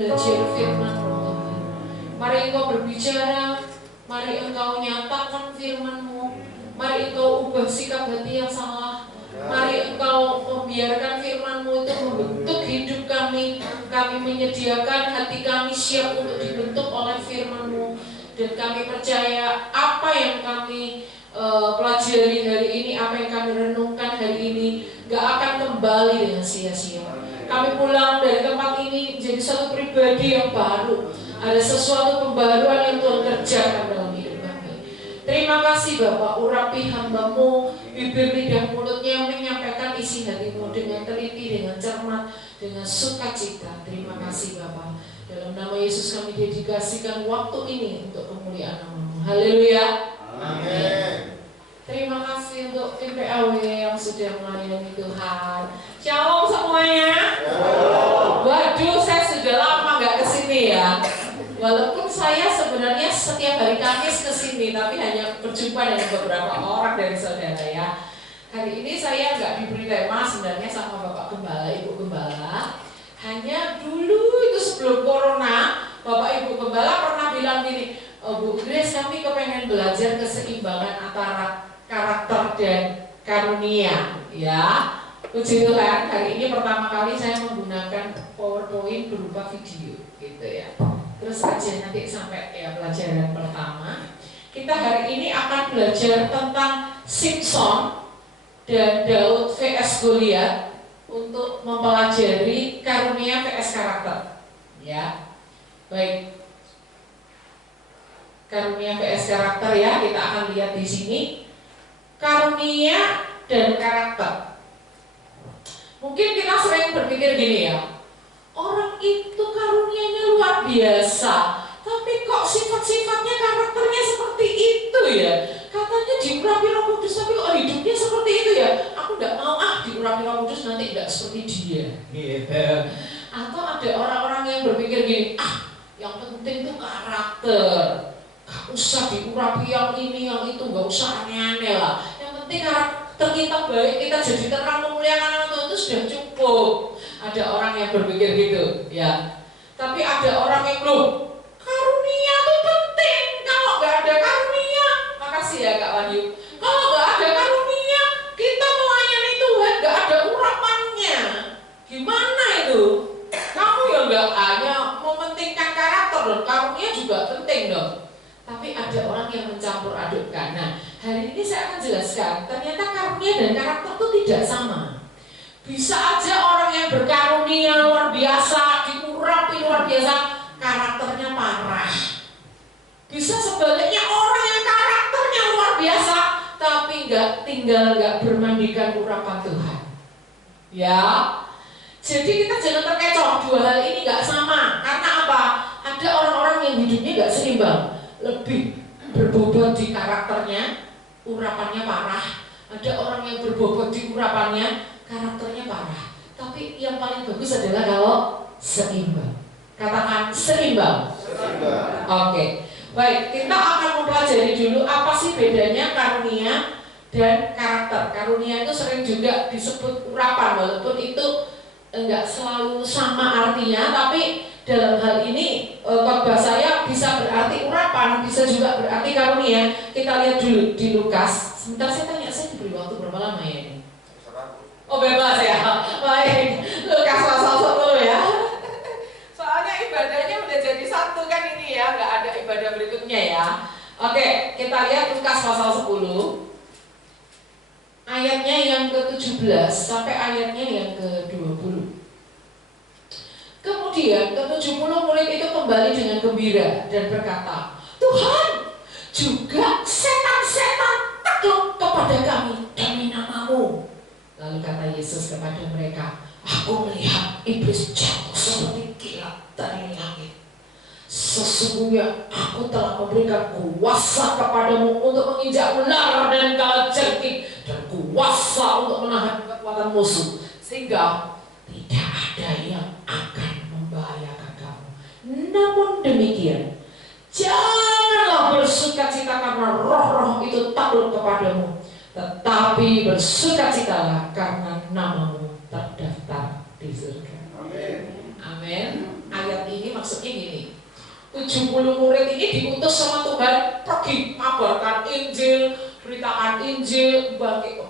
belajar firman-Mu Tuhan. Mari Engkau berbicara, mari Engkau nyatakan firman-Mu, mari Engkau ubah sikap hati yang salah. Mari Engkau membiarkan firman-Mu itu membentuk hidup kami. Kami menyediakan hati kami siap untuk dibentuk oleh firman-Mu. Dan kami percaya apa yang kami pelajari hari ini, apa yang kami renungkan hari ini gak akan kembali dengan sia-sia. Kami pulang dari tempat ini jadi satu pribadi yang baru. Ada sesuatu pembaruan yang Tuhan kerjakan dalam hidup kami. Terima kasih Bapak, urapi hamba-Mu, bibir lidah mulutnya yang menyampaikan isi hati-Mu dengan teliti, dengan cermat, dengan sukacita. Terima kasih Bapak. Dalam nama Yesus kami dedikasikan waktu ini untuk kemuliaan nama-Mu. Haleluya. Amin. Terima kasih untuk tim PAW yang sudah melayani Tuhan. Shalom semuanya. Waduh, saya sudah lama nggak kesini ya. Walaupun saya sebenarnya setiap hari Kamis kesini, tapi hanya berjumpa dengan beberapa orang dari saudara ya. Hari ini saya nggak diberi tema sebenarnya sama Bapak Gembala, Ibu Gembala. Hanya dulu itu sebelum Corona, Bapak Ibu Gembala pernah bilang gini, Bu Grace, kami kepengen belajar keseimbangan antara karakter dan karunia, ya. Puji Tuhan, hari ini pertama kali saya menggunakan PowerPoint berupa video, gitu ya. Terus aja nanti sampai ya pelajaran pertama. Kita hari ini akan belajar tentang Simpson dan Daud vs Goliat untuk mempelajari karunia vs karakter, ya. Baik. Karunia vs karakter ya, kita akan lihat di sini. Karunia dan karakter. Mungkin kita sering berpikir gini ya, orang itu karunianya luar biasa, tapi kok sifat-sifatnya, karakternya seperti itu ya. Katanya diurapi Roh Kudus, tapi kok hidupnya seperti itu ya. Aku tidak mau diurapi Roh Kudus, nanti tidak seperti dia. Atau ada orang-orang yang berpikir gini, yang penting itu karakter. Gak usah diurapi yang ini, yang itu, gak usah aneh-aneh lah. Yang penting karakter kita baik, kita jadi terang memuliakan Tuhan, itu sudah cukup. Ada orang yang berpikir gitu, ya. Tapi ada orang yang loh, karunia itu penting. Kalau gak ada karunia, makasih ya Kak Wahyu. Kalau gak ada karunia, kita melayani Tuhan gak ada urapannya. Gimana itu? Kamu ya gak hanya mementingkan karakter dong, karunia juga penting dong. Tapi ada orang yang mencampur adukkan. Nah, hari ini saya akan jelaskan, ternyata karunia dan karakter itu tidak sama. Bisa aja orang yang berkarunia luar biasa, diurapi luar biasa, karakternya parah. Bisa sebaliknya orang yang karakternya luar biasa, tapi nggak bermandikan urapan Tuhan. Ya, jadi kita jangan terkecoh, dua hal ini nggak sama. Karena apa? Ada orang-orang yang hidupnya nggak seimbang. Lebih berbobot di karakternya, urapannya parah. Ada orang yang berbobot di urapannya, karakternya parah. Tapi yang paling bagus adalah kalau seimbang. Katakan seimbang. Oke. Baik, kita akan mempelajari dulu apa sih bedanya karunia dan karakter. Karunia itu sering juga disebut urapan, walaupun itu enggak selalu sama artinya, tapi dalam hal ini khotbah saya bisa berarti urapan, bisa juga berarti karunia. Kita lihat dulu di Lukas. Sebentar, saya tanya, saya diberi waktu berapa lama ya ini? Oh bebas ya. Baik, Lukas pasal 10 ya. Soalnya ibadahnya udah jadi satu kan ini ya, nggak ada ibadah berikutnya ya. Oke, kita lihat Lukas pasal 10. Ayatnya yang ke-17 sampai ayatnya yang ke-20. Kemudian ke-70 murid itu kembali dengan gembira dan berkata, Tuhan, juga setan-setan takluk kepada kami demi nama-Mu. Lalu kata Yesus kepada mereka, aku melihat iblis jatuh seperti kilat dari langit. Sesungguhnya aku telah memberikan kuasa kepadamu untuk menginjak ular dan kalajengking, dan kuasa untuk menahan kekuatan musuh, sehingga tidak ada yang akan membahayakan kamu. Namun demikian, janganlah bersukacita karena roh-roh itu takluk kepadamu, tetapi bersukacitalah karena namamu terdaftar di surga. Amin. Amin. Ayat ini maksudnya gini, 70 murid ini diutus sama Tuhan, pergi kabarkan Injil, beritakan Injil,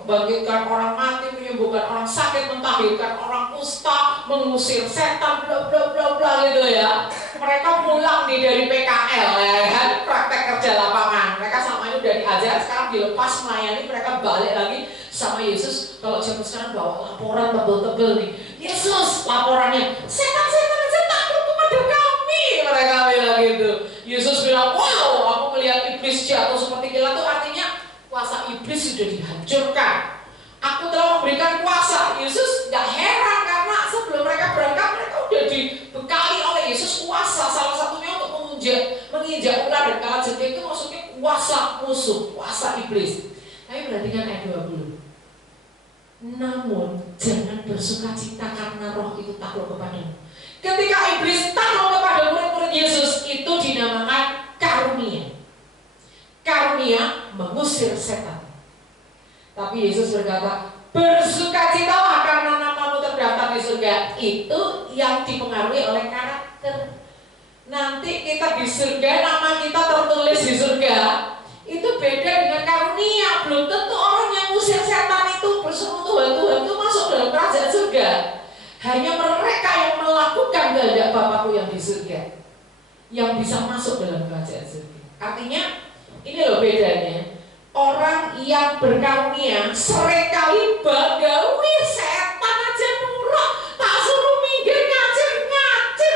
bangkitkan orang mati, menyembuhkan orang sakit, mentahirkan orang kusta, mengusir setan, bla bla bla bla gitu ya. Mereka pulang nih dari PKL ya kan, praktek kerja lapangan. Mereka sama ini udah diajar, sekarang dilepas melayani, mereka balik lagi sama Yesus. Kalau zaman sekarang bawa laporan tebel-tebel nih, Yesus laporannya, setan-setan aja takut kepada kami, mereka bilang gitu. Yesus bilang, wow, aku melihat iblis jatuh seperti kilat, itu artinya kuasa iblis sudah dihancurkan. Aku telah memberikan kuasa. Yesus gak heran karena sebelum mereka berangkat, mereka udah dibekali oleh Yesus kuasa. Salah satunya untuk menginjak ular dan kalajengking, itu maksudnya kuasa musuh, kuasa iblis. Tapi perhatikan ayat 20. Namun jangan bersuka cita karena roh itu takluk kepadamu. Ketika iblis takluk kepada murid-murid Yesus, itu dinamakan karunia. Karunia mengusir setan. Tapi Yesus berkata, bersukacitalah karena namamu terdaftar di surga. Itu yang dipengaruhi oleh karakter. Nanti kita di surga, nama kita tertulis di surga. Itu beda dengan karunia. Belum tentu orang yang usir setan itu bersama Tuhan itu masuk dalam kerajaan surga. Hanya mereka yang melakukan kehendak Bapakku yang di surga yang bisa masuk dalam kerajaan surga. Artinya ini loh bedanya. Orang yang berkarunia seringkali bagawi setan aja nurut, tak suruh minggir ngacir-ngacir.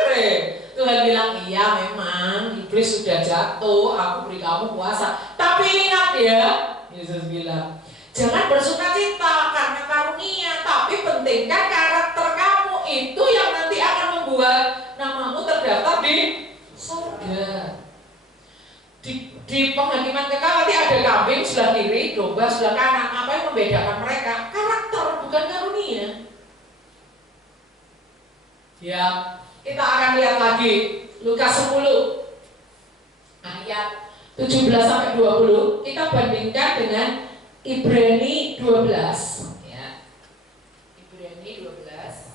Tuhan bilang, iya memang iblis sudah jatuh, aku beri kamu kuasa. Tapi ingat ya, Yesus bilang, jangan bersuka cita karena karunia, tapi pentingkan karakter kamu. Itu yang nanti akan membuat namamu terdaftar di surga. Di penghakiman kekal nanti ada kambing sebelah kiri, domba sebelah kanan. Apa yang membedakan mereka? Karakter, bukan karunia. Ya, kita akan lihat lagi Lukas 10 ayat 17-20. Kita bandingkan dengan Ibrani 12 ya. Ibrani 12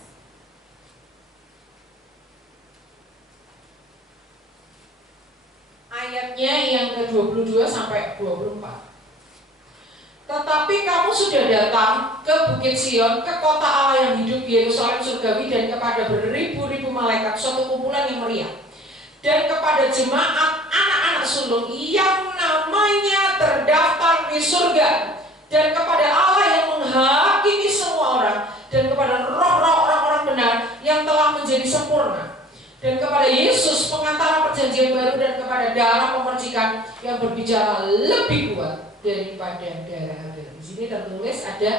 ayatnya yang ke-22 sampai 24. Tetapi kamu sudah datang ke Bukit Sion, ke kota Allah yang hidup, Yerusalem surgawi, dan kepada beribu-ribu malaikat, suatu kumpulan yang meriah, dan kepada jemaat anak-anak sulung yang namanya terdaftar di surga, dan kepada Allah yang menghakimi semua orang, dan kepada roh-roh orang-orang benar yang telah menjadi sempurna, dan kepada Yesus pengantara perjanjian baru, dan kepada darah pemercikan yang berbicara lebih kuat daripada darah Abel. Di sini tertulis ada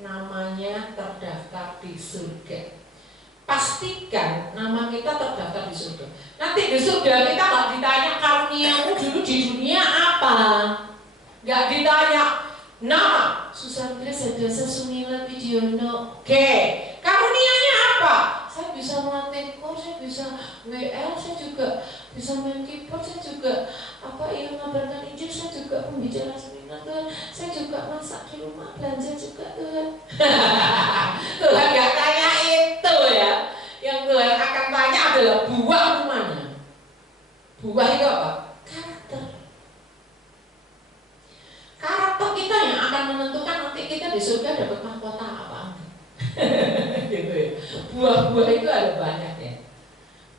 namanya terdaftar di surga. Pastikan nama kita terdaftar di surga. Nanti di surga kita nggak ditanya karuniamu dulu di dunia apa, nggak ditanya nama Susan Grace Hadasa Sumila Widiono. Oke, karunianya apa? Saya bisa melatih kor, saya bisa WL, saya juga bisa main keyboard, saya juga mengabarkan Injil, saya juga pembicara seminar Tuhan, saya juga masak di rumah, belanja juga Tuhan. Tuhan gak tanya itu ya. Yang Tuhan akan tanya adalah buahmu mana. Buah itu apa? Karakter. Karakter kita yang akan menentukan nanti kita di surga dapat mahkota apa enggak. Gitu ya. Buah-buah itu ada banyak ya.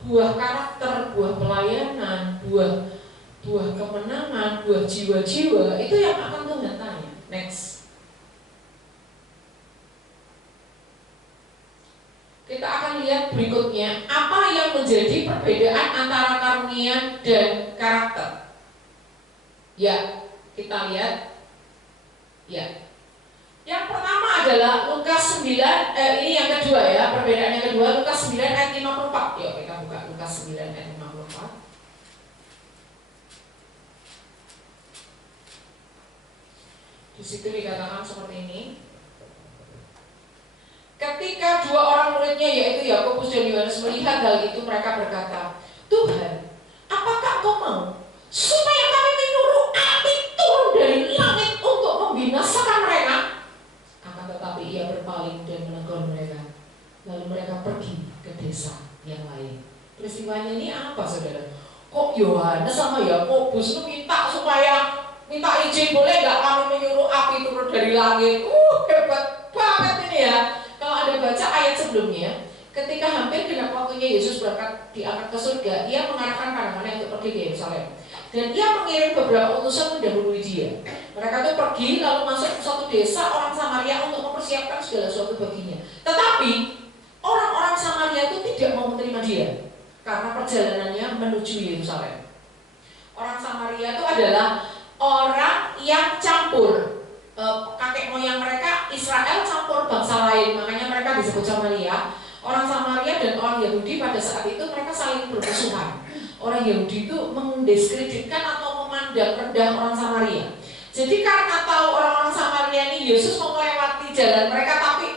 Buah karakter, buah pelayanan, buah kemenangan, buah jiwa-jiwa, itu yang akan Tuhan tanya. Next. Kita akan lihat berikutnya apa yang menjadi perbedaan antara karunia dan karakter. Ya, kita lihat. Ya. Yang pertama adalah Lukas 9, ini yang kedua ya, perbedaan yang kedua, Lukas 9 ayat 54. Yuk kita buka Lukas 9 ayat 54. Di situ dikatakan seperti ini. Ketika dua orang muridnya yaitu Yakobus dan Yohanes melihat hal itu, mereka berkata, Tuhan, apakah Kau mau supaya kami menyuruh api turun dari langit untuk membinasakan mereka? Akan tetapi ia berpaling dan menegur mereka. lalu mereka pergi ke desa yang lain. Peristiwanya ini apa, saudara? Kok Yohanes sama Yakobus itu minta izin, boleh nggak kami menyuruh api turun dari langit? Hebat banget ini ya. Kalau Anda baca ayat sebelumnya, ketika hampir genap waktunya Yesus diangkat ke surga, ia mengarahkan pandangannya untuk pergi ke Yerusalem. Dan ia mengirim beberapa utusan mendahului dia. Mereka itu pergi lalu masuk ke suatu desa orang Samaria untuk mempersiapkan segala sesuatu baginya. Tetapi orang-orang Samaria itu tidak mau menerima dia karena perjalanannya menuju Yerusalem. Orang Samaria itu adalah orang yang campur. Kakek moyang mereka Israel campur bangsa lain, makanya mereka disebut Samaria. Orang Samaria dan orang Yahudi pada saat itu mereka saling bermusuhan. Orang Yahudi itu mendiskreditkan atau memandang rendah orang Samaria. Jadi karena tahu orang-orang Samaria ini Yesus mau melewati jalan mereka, tapi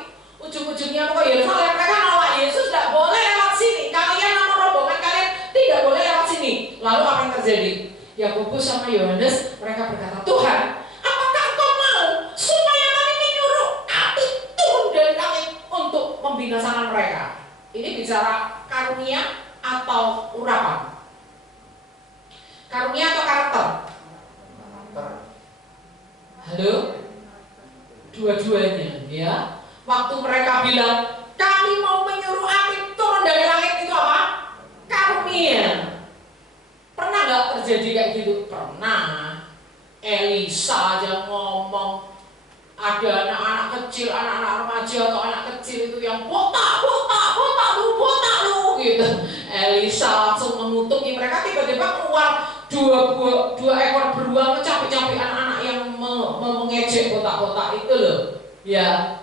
ujung-ujungnya mau ke Yerusalem, mereka nolak Yesus, tidak boleh lewat sini. Kalian nama rombongan kalian tidak boleh lewat sini. Lalu apa yang terjadi? Yakobus sama Yohanes mereka berkata, Tuhan, apakah Engkau mau supaya kami menyuruh api turun dari langit untuk membinasakan mereka? Ini bicara karunia atau urapan? Karunia atau karakter? Halo? Dua-duanya ya. Waktu mereka bilang kami mau menyuruh api turun dari langit, itu apa? Karunia. Pernah gak terjadi kayak gitu? Pernah. Elisa aja ngomong, ada anak-anak kecil, anak-anak remaja atau anak kecil itu yang botak lu gitu. Elisa langsung mengutuki mereka, tiba-tiba keluar dua ekor beruang mencapai anak-anak yang mengejek botak-botak itu loh. Ya,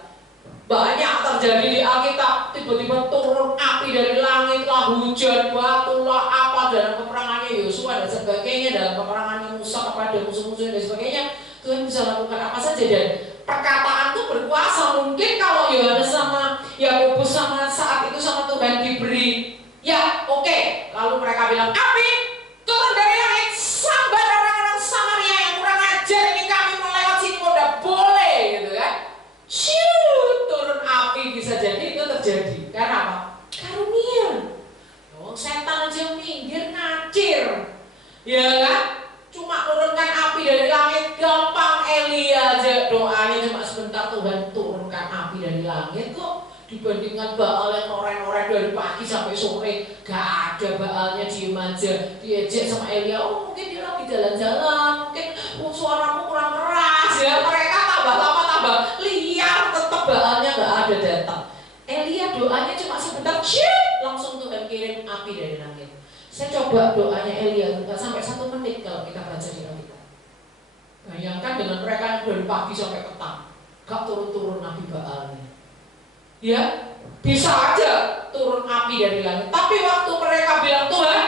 banyak terjadi di Alkitab. Tiba-tiba turun api dari langit lah, hujan batu lah, apa dalam peperangannya Yosua dan sebagainya, dalam peperangannya Musa kepada musuh-musuhnya dan sebagainya. Tuhan bisa lakukan apa saja, dan perkataan itu berkuasa. Mungkin kalau Yohanes sama Yakobus sama saat itu sama Tuhan diberi, ya oke. Lalu mereka bilang, api turun dari langit, sambar orang-orang Samaria yang kurang ajar ini, kami mau lewat sini udah boleh gitu kan. Turun api, bisa jadi itu terjadi. Karena apa? Karunia. Setan aja minggir ngacir, ya kan? Cuma turunkan api dari langit gampang. Elia aja doanya cuma sebentar, Tuhan turunkan api dari langit kok. Dibandingkan Baal yang noren-noren dari pagi sampai sore, gak ada. Baalnya diem aja, diejek sama Elia. Oh mungkin dia lagi jalan-jalan, mungkin suaramu kurang keras ya. Mereka tambah lama tambah liar, tetap Baalnya gak ada datang. Elia doanya cuma sebentar, langsung Tuhan kirim api dari langit. Saya coba doanya Elia, nggak sampai 1 menit kalau kita baca di Alkitab. Bayangkan dengan mereka yang dari pagi sampai petang, gak turun-turun nabi Baalnya. Ya, bisa aja turun api dari langit. Tapi waktu mereka bilang, Tuhan,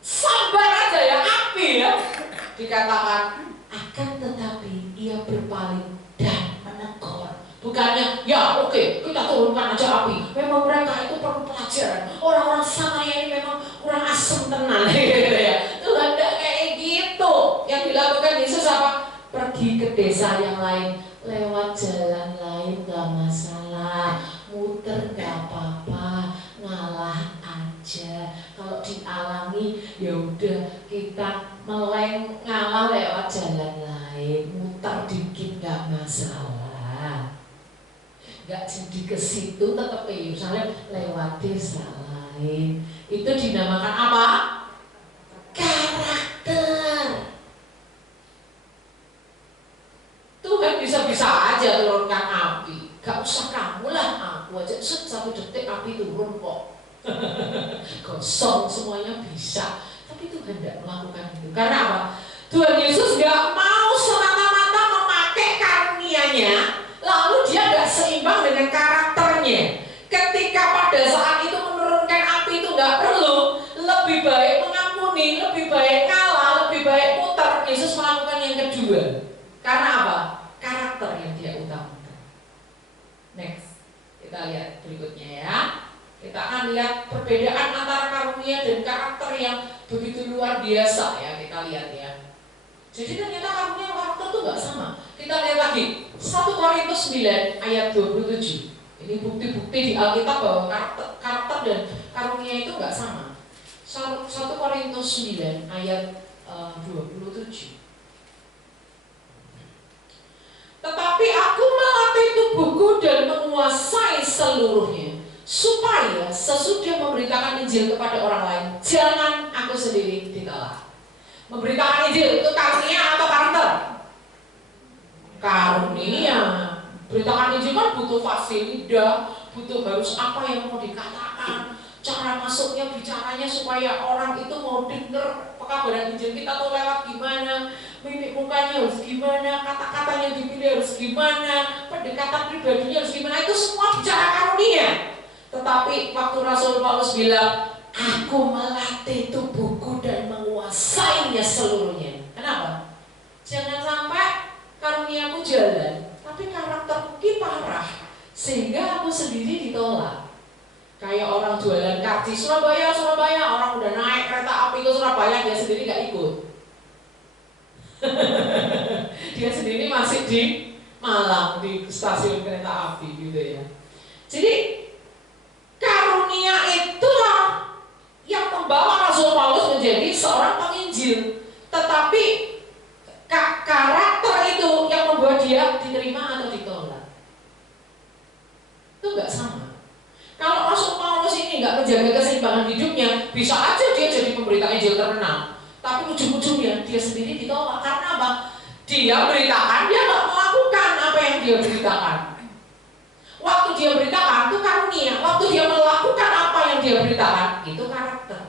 sabar aja ya, api ya, dikatakan akan tetapi ia berpaling dan menegur. Bukannya, ya oke, kita turunkan aja api. Memang mereka itu perlu pelajaran. Orang-orang Samaria ini memang kurang asem tenan gitu ya. Tuhan tidak kayak gitu. Yang dilakukan Yesus apa? Pergi ke desa yang lain, lewat jalan lain gak masalah, muter gak apa-apa, ngalah aja. Kalau dialangi ya udah, kita meleng ngalah lewat jalan lain, muter dikit gak masalah. Gak jadi ke situ, tetap ke Yerusalem lewat desa lain. Itu dinamakan apa? Karakter. Tuhan bisa-bisa aja turunkan api. Gak usah kamu lah, aku aja 1 detik api turun kok. Kosong semuanya bisa. Tapi Tuhan tidak melakukan itu. Karena apa? Tuhan Yesus gak mau semata-mata memakai karunia-Nya lalu dia gak seimbang dengan karakternya. Ketika pada saat itu menurunkan api itu gak perlu, lebih baik mengampuni, lebih baik ngalah, lebih baik muter. Yesus melakukan yang kedua. Karena apa? Karakter yang dia utamakan. Next, kita lihat berikutnya ya. Kita akan lihat perbedaan antara karunia dan karakter yang begitu luar biasa ya. Kita lihat ya. Jadi ternyata karunia dan karakter itu gak sama. Kita lihat lagi 1 Korintus 9 ayat 27. Ini bukti-bukti di Alkitab bahwa karakter dan karunia itu nggak sama. 1 Korintus 9 ayat 27. Tetapi aku melatih tubuhku dan menguasai seluruhnya, supaya sesudah memberitakan Injil kepada orang lain, jangan aku sendiri ditolak. Memberitakan Injil itu karunia atau karakter? Karunia. Beritakan Injil kan butuh fasilitas, butuh harus apa yang mau dikatakan, cara masuknya, bicaranya supaya orang itu mau dengar pekabaran Injil kita tuh lewat gimana, mimik mukanya harus gimana, kata-kata yang dipilih harus gimana, pendekatan pribadinya harus gimana, itu semua bicara karunia. Tetapi waktu Rasul Paulus bilang, aku melatih tubuhku dan menguasainya seluruhnya. Kenapa? Jangan sampai karuniaku jalan, tapi karakterku parah, sehingga aku sendiri ditolak. Kayak orang jualan karcis Surabaya, orang udah naik kereta api ke Surabaya, dia sendiri gak ikut. Dia sendiri masih di Malang, di stasiun kereta api gitu ya. Jadi karunia itulah yang membawa Rasul Paulus menjadi seorang penginjil. Tetapi karakter itu yang membuat dia diterima atau ditolak. Itu nggak sama. Kalau Rasul Paulus ini nggak menjaga keseimbangan hidupnya, bisa aja dia jadi pemberita Injil terkenal. Tapi ujung-ujungnya dia sendiri ditolak. Karena apa? Dia beritakan, dia nggak melakukan apa yang dia beritakan. Waktu dia beritakan itu karunia. Waktu dia melakukan apa yang dia beritakan, itu karakter.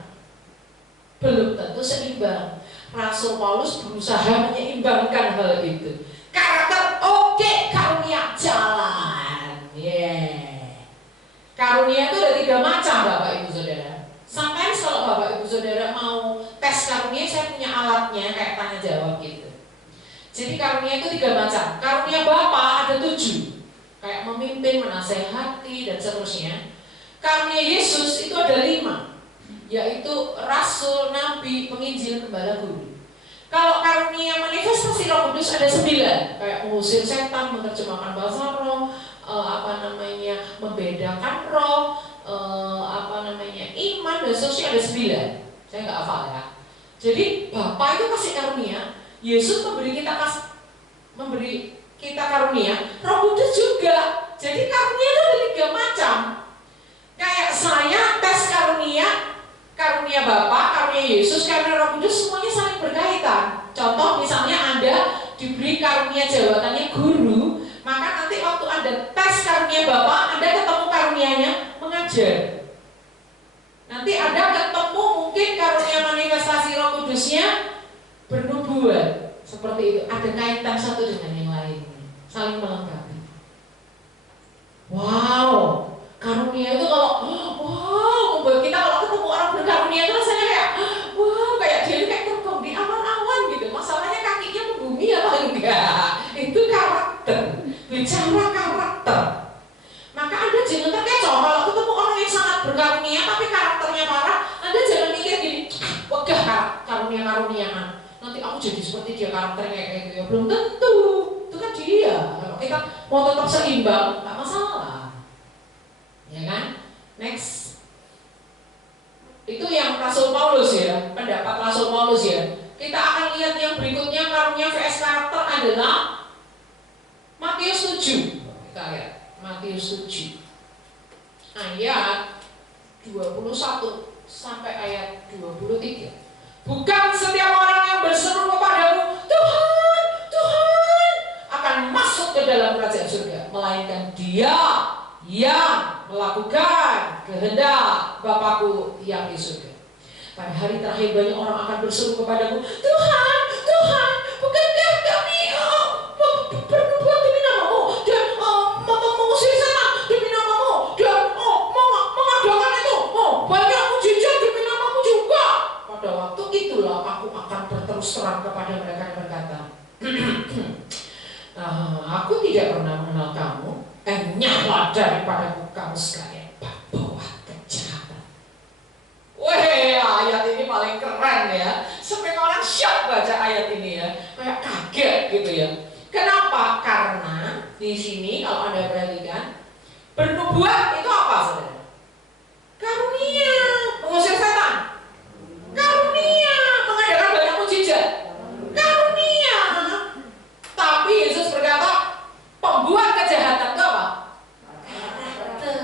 Belum tentu seimbang. Rasul Paulus berusaha menyeimbangkan hal itu. Karakter oke, karunia jalan. Karunia itu ada 3 macam, Bapak Ibu Saudara. Sampai kalau Bapak Ibu Saudara mau tes karunia, saya punya alatnya kayak tanya jawab gitu. Jadi karunia itu 3 macam. Karunia Bapa ada 7, kayak memimpin, menasehati dan seterusnya. Karunia Yesus itu ada 5, yaitu rasul, nabi, penginjil, gembala, guru. Kalau karunia manifestasi Roh Kudus ada 9, kayak mengusir setan, menerjemahkan bahasa roh, membedakan roh, iman dan seterusnya ada 9. Saya nggak hafal ya. Jadi Bapa itu kasih karunia, Yesus memberi kita karunia, Roh Kudus juga. Jadi karunia itu ada 3 macam. Kayak saya tes karunia Bapa, karunia Yesus, karunia Roh Kudus, semuanya saling berkaitan. Contoh misalnya Anda diberi karunia jabatannya guru, maka nanti waktu Anda tes karunia Bapa, Anda ketemu karunianya mengajar. Nanti Anda ketemu mungkin karunia manifestasi Roh Kudusnya bernubuat. Seperti itu, ada kaitan satu dengan yang lain, saling melengkapi. Wow, karunia itu kalau membuat kita kalau ketemu orang berkarunia itu rasanya kayak kayak dia kayak terbang di awan-awan gitu. Masalahnya kakinya membumi apa enggak? Itu karakter, bicara karakter. Maka Anda jangan terkecoh kalau ketemu orang yang sangat berkarunia tapi karakternya parah. Anda jangan mikir gini, wegah karunia-karuniaan, nanti aku jadi seperti dia, karakternya kayak gitu ya. Belum tentu, itu kan dia. Kalau kita mau tetap seimbang, nggak masalah, ya kan? Next, itu yang Rasul Paulus ya, pendapat Rasul Paulus ya. Kita akan lihat yang berikutnya, karunia vs karakter adalah Matius 7. Kita lihat Matius 7 ayat 21 sampai ayat 23. Bukan setiap orang yang berseru kepadamu, Tuhan, Tuhan, akan masuk ke dalam kerajaan surga, melainkan dia yang melakukan kehendak Bapakku yang di surga. Pada hari terakhir banyak orang akan berseru kepadamu, Tuhan, Tuhan, bukankah kami bernubuat demi namamu dan mengusir setan demi namamu dan mengadakan itu banyak mujizat demi namamu juga. Pada waktu itulah aku akan berterus terang kepada mereka dan berkata, aku tidak pernah mengenal kamu, enyahlah daripadaku kamu sekalian pembawa kejahatan. Weh, ayat ini paling keren ya. Sampai orang syok baca ayat ini ya, kayak kaget gitu ya. Kenapa? Karena di sini kalau Anda perhatikan, bernubuat perbuat itu apa, saudara? Karunia, mengusir setan. Karunia, mengadakan banyak mujizat. Karunia. Tapi Yesus berkata, pembuat kejahatan itu apa? Karakter.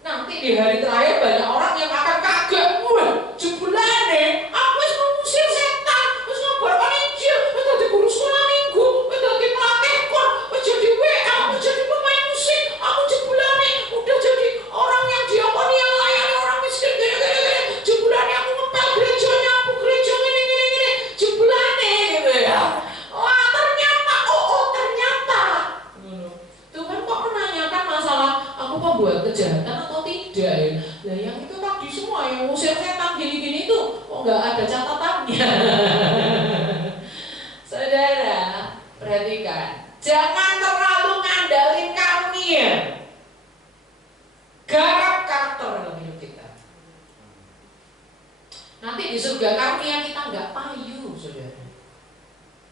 Nanti di hari terakhir banyak orang yang akan kaget. Wah, jebulane, aku harus mengusir setan, harus ngabarkan Injil, harus jadi guru sekolah minggu, harus jadi pelatih kor, harus jadi WA, harus jadi pemain musik. Aku jebulane udah jadi orang yang diakoni, yang layani orang miskin, gini. Jebulane aku ngepel gerejanya, aku gereja gini. Jebulane gitu ya. Wah, ternyata, ternyata. Tuhan kok menanyakan masalah aku pembuat kejahatan atau tidak ya? Nah, yang itu tadi semua yang usir setan gini-gini itu kok nggak ada catatannya. Saudara, perhatikan, jangan terlalu ngandalin karunia, garap karakter dalam hidup kita. Nanti di surga karunia kita nggak payu, saudara.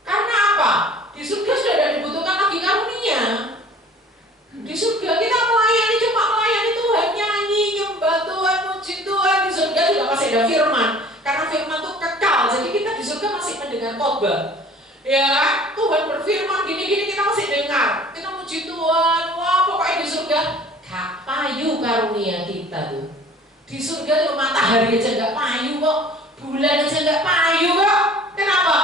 Karena apa? Di surga sudah ada dibutuhkan lagi karunia. Di surga kita melayani, cuma melayani Tuhan, nyanyi, nyembah Tuhan, muji Tuhan. Di surga juga masih ada firman, karena firman itu kekal. Jadi kita di surga masih mendengar khotbah. Ya, Tuhan berfirman gini-gini kita masih dengar. Kita muji Tuhan. Wah, pokoknya di surga gak payu karunia kita tuh. Di surga tuh matahari aja gak payu kok, bulan aja gak payu kok. Kenapa?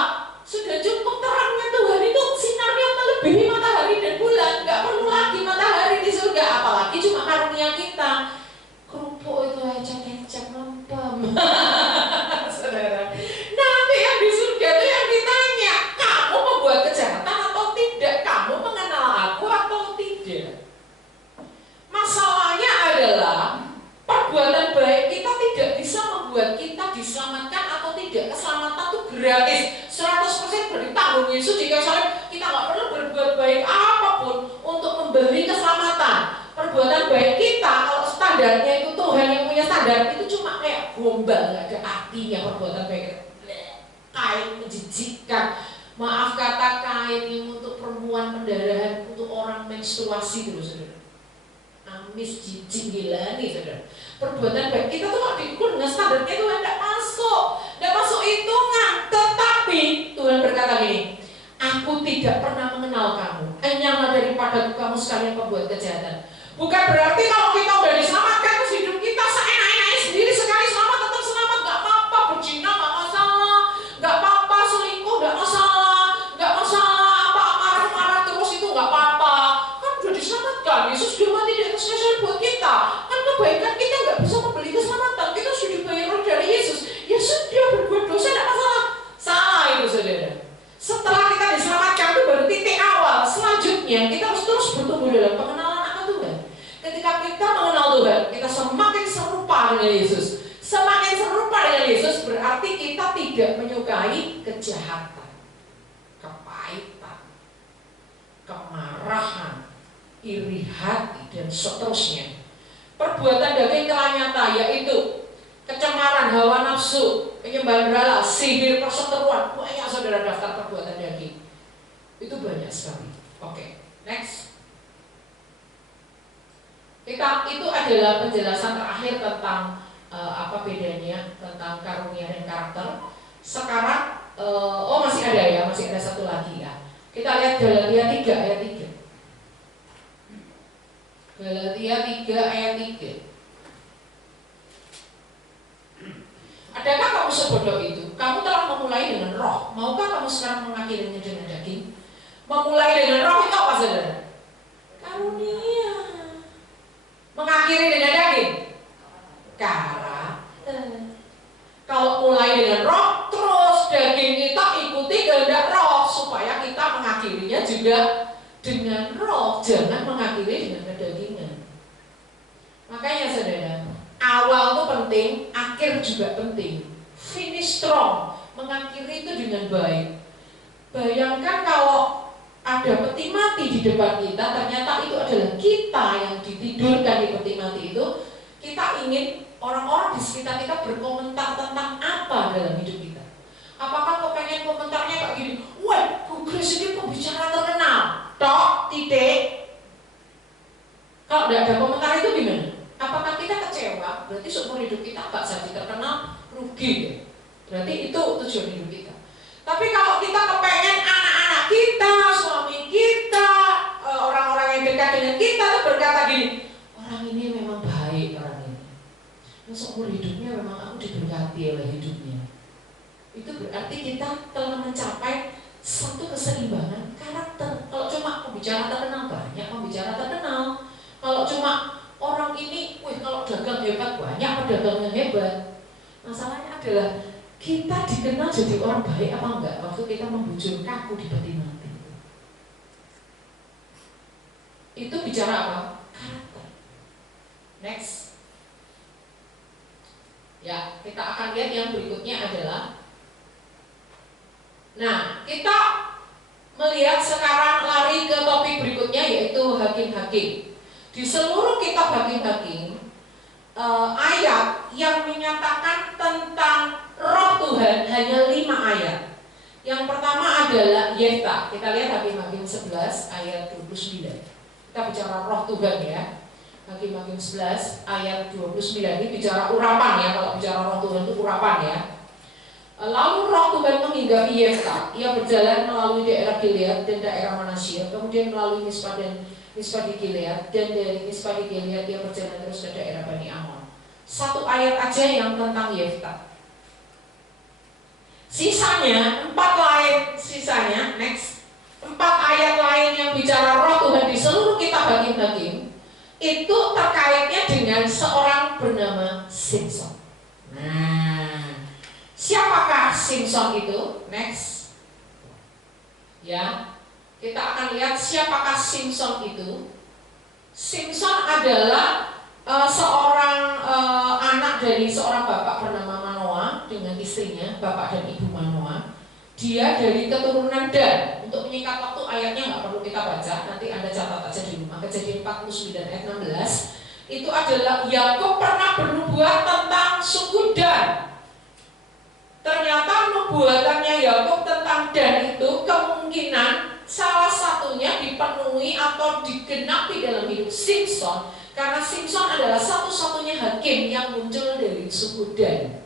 Sudah cukup terangnya Tuhan itu, sinarnya melebihi matahari dan bulan. Gak perlu lagi matahari di surga, apalagi cuma karunia kita. Kerupuk itu ecek-ecek lempem. Saudara, nanti yang di surga itu yang ditanya, kamu membuat kejahatan atau tidak? Kamu mengenal aku atau tidak? Masalahnya adalah perbuatan baik kita tidak bisa membuat kita diselamatkan atau tidak. Keselamatan itu gratis, 100% bertanggung Yesus di kayu salib. Kita nggak perlu berbuat baik apapun untuk memberi keselamatan. Perbuatan baik kita, kalau standarnya itu Tuhan yang punya standar, itu cuma kayak gombal, nggak ada artinya perbuatan baik. Kain menjijikkan, maaf kata, kain yang untuk perempuan pendarahan, untuk orang menstruasi dulu, saudara. Amis, jijik, gila nih, saudara. Perbuatan baik kita tuh kalau diukur dengan standarnya Tuhan nggak masuk hitungan. Tetapi Tuhan berkata gini, aku tidak pernah mengenal kamu, hanyalah daripada kamu sekalian pembuat kejahatan. Bukan berarti kalau kita udah diselamatkan terus hidup kita seenak-enaknya sendiri, sekali selamat tetap selamat, nggak apa-apa, berzina nggak masalah, nggak apa-apa, selingkuh nggak masalah, nggak masalah, apa marah-marah terus itu nggak apa-apa. Kan udah diselamatkan, Yesus sudah mati di atas kayu salib buat kita. Kan kebaikan kita nggak bisa membeli keselamatan, kita sudah dibayar dari Yesus. Ya sudah, berbuat dosa nggak masalah. Salah itu, saudara. Setelah kita diselamatkan itu baru titik awal. Selanjutnya kita harus terus bertumbuh dalam pengenalan akan Tuhan. Ketika kita mengenal Tuhan, kita semakin serupa dengan Yesus. Semakin serupa dengan Yesus berarti kita tidak menyukai kejahatan, kepahitan, kemarahan, iri hati, dan seterusnya. Perbuatan daging telah nyata, yaitu kecemaran, hawa nafsu, penyembahan berhala, sihir, perseteruan. Banyak, saudara, daftar perbuatan daging. Itu banyak sekali. Oke, next. Itu adalah penjelasan terakhir tentang apa bedanya tentang karunia dan karakter. Sekarang, masih ada ya, masih ada satu lagi ya. Kita lihat Galatia 3 ayat 3. Galatia 3 ayat 3. Adakah kamu sebodoh itu? Kamu telah memulai dengan roh. Maukah kamu sekarang mengakhirinya dengan daging? Memulai dengan roh itu apa, saudara? Karunia. Mengakhiri dengan daging? Karakter. Kalau mulai dengan roh, terus daging kita ikuti kehendak roh, supaya kita mengakhirinya juga dengan roh. Jangan mengakhiri dengan kedagingan. Makanya, saudara, awal itu penting, akhir juga penting. Finish strong, mengakhiri itu dengan baik. Bayangkan kalau ada peti mati di depan kita, ternyata itu adalah kita yang ditidurkan di peti mati itu. Kita ingin orang-orang di sekitar kita berkomentar tentang apa dalam hidup kita. Apakah kau pengen komentarnya kayak gini, wah, Bu Grace ini pembicara terkenal, tok, titik. Kalau tidak ada komentar itu gimana? Apakah kita kecewa? Berarti seumur hidup kita nggak jadi terkenal, rugi ya. Berarti itu tujuan hidup kita. Tapi kalau kita kepengen anak-anak kita, suami kita, orang-orang yang dekat dengan kita tuh berkata gini, orang ini memang baik, orang ini. Seumur hidupnya memang aku diberkati oleh hidupnya. Itu berarti kita telah mencapai satu keseimbangan karakter. Kalau cuma pembicara terkenal, banyak pembicara terkenal. Kalau cuma orang ini, kalau dagang hebat, banyak pedagang yang hebat. Masalahnya adalah kita dikenal jadi orang baik apa enggak waktu kita membujur kaku di peti mati. Itu bicara apa? Karakter. Next. Ya, kita akan lihat yang berikutnya adalah, nah, kita melihat sekarang lari ke topik berikutnya yaitu hakim-hakim. Di seluruh kitab hakim-hakim, ayat yang menyatakan tentang Roh Tuhan hanya 5 ayat. Yang pertama adalah Yefta. Kita lihat Hakim-hakim 11 ayat 29. Kita bicara Roh Tuhan ya. Hakim-hakim 11 ayat 29 ini bicara urapan ya. Kalau bicara Roh Tuhan itu urapan ya. Lalu Roh Tuhan menghinggapi Yefta. Ia berjalan melalui daerah Gilead dan daerah Manasya, kemudian melalui Mispa di Gilead, dan dari Mispa di Gilead dia berjalan terus ke daerah Bani Amon. Satu ayat aja yang tentang Yefta. Sisanya 4 lain, next 4 ayat lain yang bicara Roh Tuhan di seluruh kitab Hakim-hakim itu terkaitnya dengan seorang bernama Simson. Nah, siapakah Simson itu? Next. Ya, kita akan lihat siapakah Simson itu. Simson adalah seorang anak dari seorang bapak bernama Manoah dengan istrinya, bapak dan ibu Manoah. Dia dari keturunan Dan. Untuk menyingkat waktu ayatnya nggak perlu kita baca, nanti Anda catat aja di rumah. Kejadian 49 ayat 16 itu adalah Yakub pernah bernubuat tentang suku Dan. Ternyata nubuatannya Yakub tentang Dan itu kemungkinan salah satunya dipenuhi atau digenapi dalam hidup Simson, karena Simson adalah satu-satunya hakim yang muncul dari suku Dan.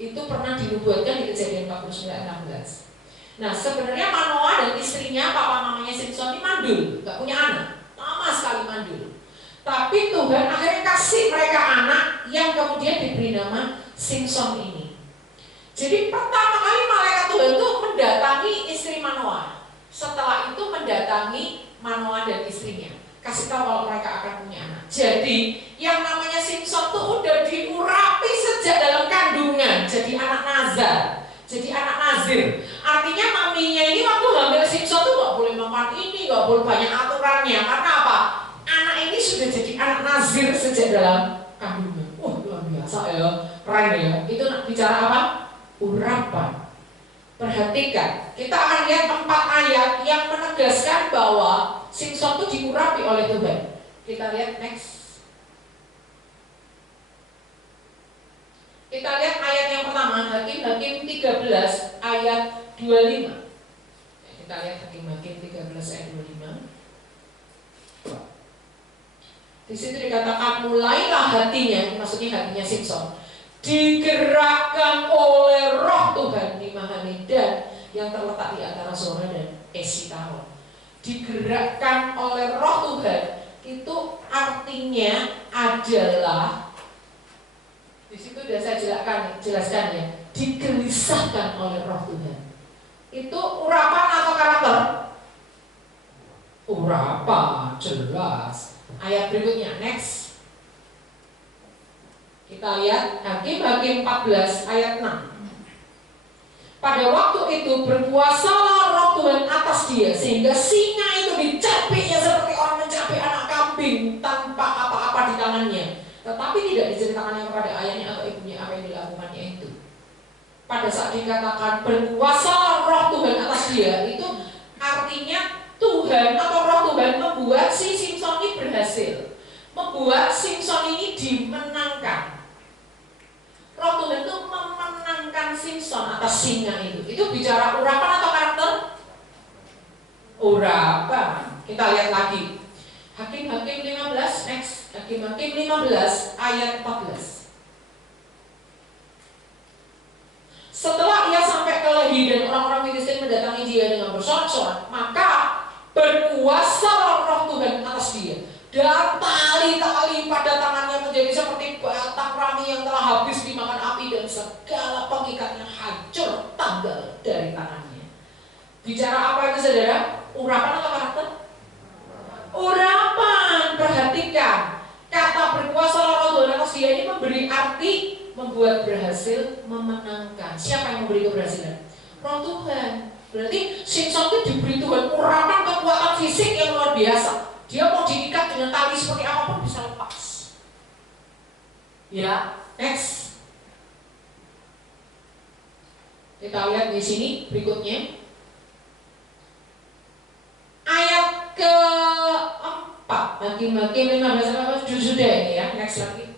Itu pernah dinubuatkan di Kejadian 49 ayat 16. Nah, sebenarnya Manoah dan istrinya, papa mamanya Simson ini mandul, gak punya anak, lama sekali mandul. Tapi Tuhan akhirnya kasih mereka anak yang kemudian diberi nama Simson ini. Jadi pertama kali malaikat Tuhan itu mendatangi istri Manoah. Setelah itu mendatangi Manoah dan istrinya, kasih tahu kalau mereka akan punya anak. Jadi yang namanya Simson itu udah diurapi sejak dalam kandungan, jadi anak nazar, jadi anak nazir. Artinya maminya ini waktu hamil Simson tuh gak boleh makan ini, gak boleh banyak aturannya. Karena apa? Anak ini sudah jadi anak nazir sejak dalam kandungan. Luar biasa ya, keren ya. Itu bicara apa? Urapan. Perhatikan, kita akan lihat 4 ayat yang menegaskan bahwa Simson itu diurapi oleh Tuhan. Kita lihat next. Kita lihat ayat yang pertama, Hakim-hakim 13 ayat 25. Kita lihat Hakim-hakim 13 ayat 25. Di situ dikatakan mulailah hatinya, maksudnya hatinya Simson, digerakkan oleh Roh Tuhan di Mahanidan yang terletak di antara Zora dan Esitaol. Digerakkan oleh Roh Tuhan itu artinya adalah, di situ sudah saya jelaskan ya, digelisahkan oleh Roh Tuhan. Itu urapan atau karakter? Urapan, jelas. Ayat berikutnya, next. Kita lihat Hakim-hakim 14 ayat 6. Pada waktu itu berkuasalah Roh Tuhan atas dia, sehingga singa itu dicapiknya seperti orang mencapik anak kambing tanpa apa-apa di tangannya. Tetapi tidak diceritakannya kepada ayahnya atau ibunya apa yang dilakukannya itu. Pada saat dikatakan berkuasalah Roh Tuhan atas dia, itu artinya Tuhan atau Roh Tuhan membuat si Simson ini berhasil, membuat Simson ini dimenangkan. Roh Tuhan itu memenangkan Simson atas singa itu. Itu bicara urapan atau karakter? Urapan. Kita lihat lagi Hakim-Hakim 15, next. Hakim-Hakim 15 ayat 14. Setelah ia sampai ke Lehi dan orang-orang Filistin mendatangi dia dengan bersorak-sorak, maka berkuasa roh Tuhan atas dia. Dan tali-tali pada tangannya menjadi seperti batang rami yang telah habis dimakan api, dan segala pengikatnya hancur tanggal dari tangannya. Bicara apa itu saudara? Urapan atau karakter? Urapan. Perhatikan, kata berkuasa roh Tuhan atas dia ini memberi arti membuat berhasil, memenangkan. Siapa yang memberi keberhasilan? Roh Tuhan. Berarti Simpson itu diberi Tuhan urapan kekuatan fisik yang luar biasa. Dia mau diikat dengan tali seperti apapun bisa lepas. Ya, next. Kita lihat di sini berikutnya. Ayat ke-4, Hakim-Hakim 15 sudah ini ya. Next lagi.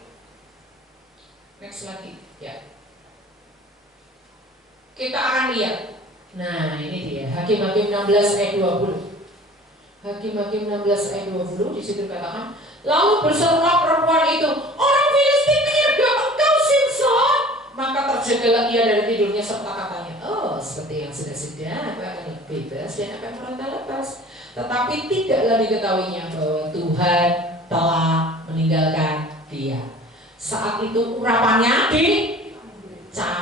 Next lagi, ya. Kita akan lihat. Nah, ini dia. Hakim-Hakim 16 ayat 20. Hakim-Hakim 16 ayat 20 di situ katakan, lalu berserulah perempuan itu, orang Filistin menyergap engkau Simpson. Maka terjagalah ia dari tidurnya serta katanya, oh seperti yang sudah-sudah, aku akan bebas dan akan merantau lepas. Tetapi tidaklah diketahuinya bahwa Tuhan telah meninggalkan dia. Saat itu urapannya dicabut.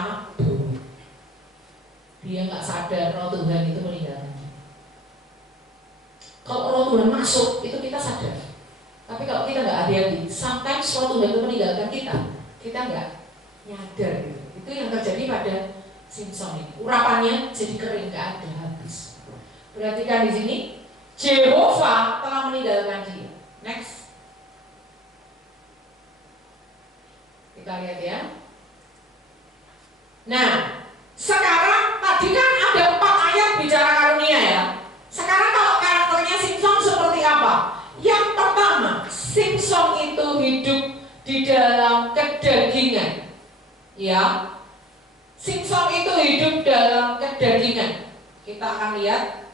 Dia nggak sadar roh Tuhan itu meninggalkan. Kalau roh Tuhan masuk, itu kita sadar. Tapi kalau kita nggak hati-hati, sometimes roh Tuhan itu meninggalkan kita nggak nyadar gitu. Itu yang terjadi pada Simpson ini. Urapannya jadi kering, nggak ada, habis. Perhatikan di sini, Jehovah telah meninggalkan dia. Next. Kita lihat ya. Nah, sekarang tadi kan ada 4 ayat bicara karunia ya. Sekarang kalau karakternya Simpson seperti apa? Yang pertama, Simpson itu hidup di dalam kedagingan. Ya. Simpson itu hidup dalam kedagingan. Kita akan lihat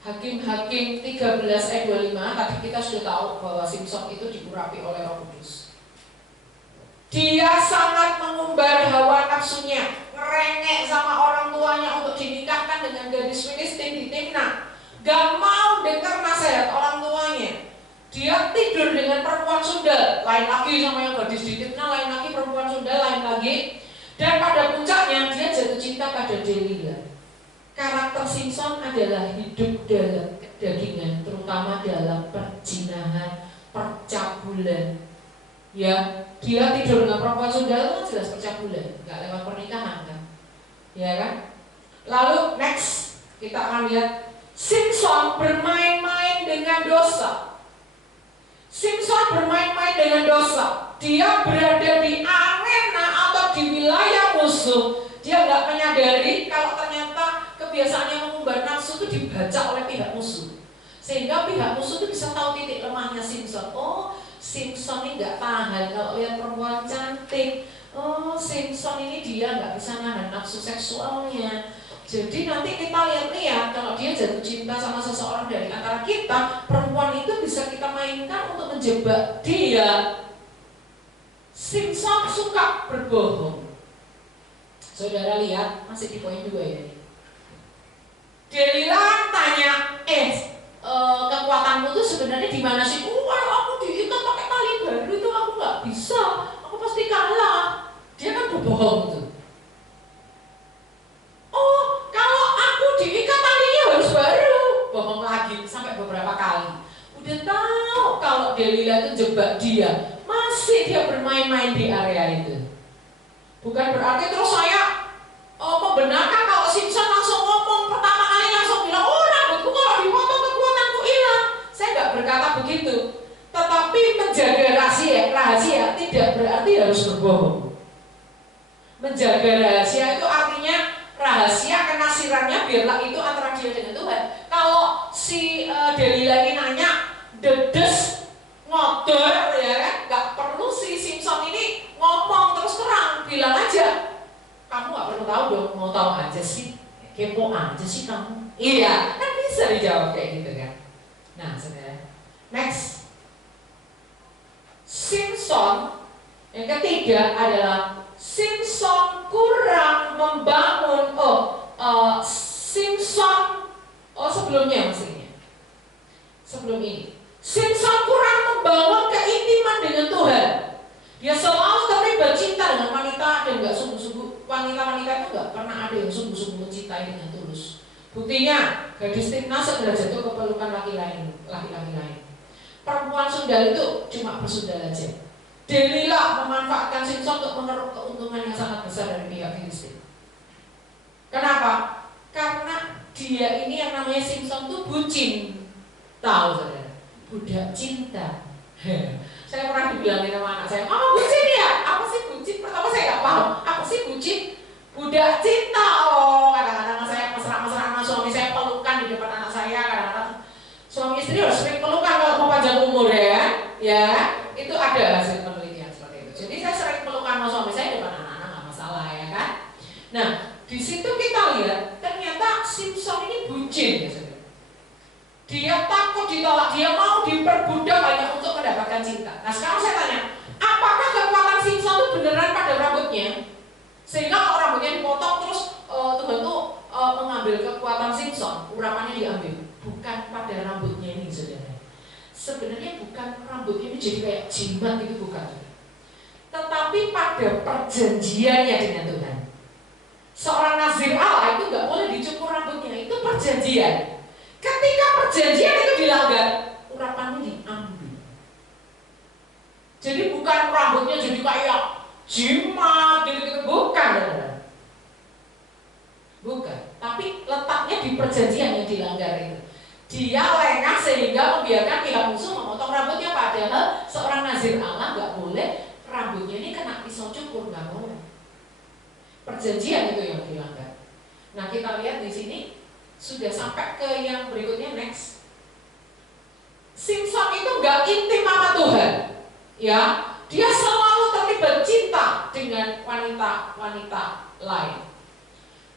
Hakim-Hakim 13 ayat 25. Tadi kita sudah tahu bahwa Simpson itu diurapi oleh Roh Kudus. Dia sangat mengumbar hawa nafsunya, ngerengek sama orang tuanya untuk dinikahkan dengan gadis Filistin di Timna. Gak mau dengar nasihat orang tuanya. Dia tidur dengan perempuan Sunda, lain lagi sama yang gadis di Timna, lain lagi perempuan Sunda, lain lagi. Dan pada puncaknya dia jatuh cinta pada Delila. Karakter Simpson adalah hidup dalam kedagingan, terutama dalam perzinahan, percabulan. Ya, dia tidur dengan perempuan Sunda itu kan jelas percabulan, nggak lewat pernikahan kan, ya kan? Lalu next kita akan lihat Simpson bermain-main dengan dosa. Simpson bermain-main dengan dosa. Dia berada di arena atau di wilayah musuh. Dia nggak menyadari kalau ternyata kebiasaannya mengumbar nafsu itu dibaca oleh pihak musuh, sehingga pihak musuh itu bisa tahu titik lemahnya Simpson. Oh, Simpson ini nggak tahan kalau lihat perempuan cantik. Oh, Simpson ini dia nggak bisa nahan nafsu seksualnya. Jadi nanti kita lihat kalau dia jatuh cinta sama seseorang dari antara kita, perempuan itu bisa kita mainkan untuk menjebak dia. Simpson suka berbohong. Saudara lihat, masih di poin 2 ya. Delila tanya, kekuatanmu itu sebenarnya di mana sih? Kalau aku diikat pakai tali baru itu aku nggak bisa, aku pasti kalah. Dia kan berbohong tuh. Oh, kalau aku diikat talinya harus baru, bohong lagi sampai beberapa kali. Udah tahu kalau Delila itu jebak dia, masih dia bermain-main di area itu. Bukan berarti terus saya membenarkan kalau Simpson langsung ngomong pertama kali langsung bilang, oh rambutku kalau dipotong kekuatanku hilang. Saya nggak berkata begitu. Tetapi menjaga rahasia tidak berarti harus berbohong. Menjaga rahasia itu artinya rahasia kenasirannya biarlah itu antara dia dengan Tuhan. Kalau si Delila ini nanya, dedes ngodor ya kan, nggak perlu si Simpson ini ngomong terus terang, bilang aja, kamu nggak perlu tahu dong, mau tahu aja sih, kepo aja sih kamu. Iya, kan bisa bisa dijawab kayak gitu kan. Nah, saudara, next, Simpson yang ketiga adalah Simpson kurang membangun. Sebelumnya maksudnya, sebelum ini, Simpson kurang membangun keintiman dengan Tuhan. Dia selalu terlibat cinta dengan wanita dan nggak sungguh-sungguh. Wanita-wanita itu nggak pernah ada yang sungguh-sungguh mencintai dengan tulus. Buktinya, gadis Timna segera jatuh ke pelukan laki-laki lain. Perempuan sundal itu cuma bersundal aja. Delilah memanfaatkan Simpson untuk mengeruk keuntungan yang sangat besar dari pihak Filistin. Kenapa? Karena dia ini yang namanya Simpson tuh bucin. Tahu saudara? Budak cinta. Saya pernah dibilangin sama anak saya, "Mama bucin ya?" "Apa sih bucin?" Pertama saya nggak paham. "Apa sih bucin?" "Budak cinta." Oh, kadang-kadang saya mesra-mesraan sama suami saya, pelukan di depan anak saya. Kadang-kadang suami istri harus sering pelukan kalau mau panjang umur ya. Ya, itu ada hasil penelitian seperti itu. Jadi saya sering pelukan sama suami saya di depan anak-anak, nggak masalah ya kan. Nah, di situ kita lihat ternyata Simpson ini bucin ya saudara. Dia takut ditolak, dia mau diperbudak hanya untuk mendapatkan cinta. Nah sekarang saya tanya, apakah kekuatan Simpson itu beneran pada rambutnya? Sehingga kalau rambutnya dipotong terus Tuhan tuh mengambil kekuatan Simpson, urapannya diambil. Bukan pada rambutnya ini saudara. Sebenarnya bukan rambutnya ini jadi kayak jimat itu, bukan. Tetapi pada perjanjiannya dengan Tuhan. Seorang nazir Allah itu nggak boleh dicukur rambutnya, itu perjanjian. Ketika perjanjian itu dilanggar, urapannya diambil. Jadi bukan rambutnya jadi kayak jimat gitu-gitu, bukan. Bukan, tapi letaknya di perjanjian yang dilanggar itu. Dia lengah sehingga membiarkan pihak musuh memotong rambutnya, padahal seorang nazir Allah nggak boleh rambutnya ini kena pisau cukur, nggak boleh. Perjanjian itu yang dilanggar. Nah kita lihat di sini sudah sampai ke yang berikutnya, next. Simpson itu nggak intim sama Tuhan, ya. Dia selalu terlibat cinta dengan wanita-wanita lain.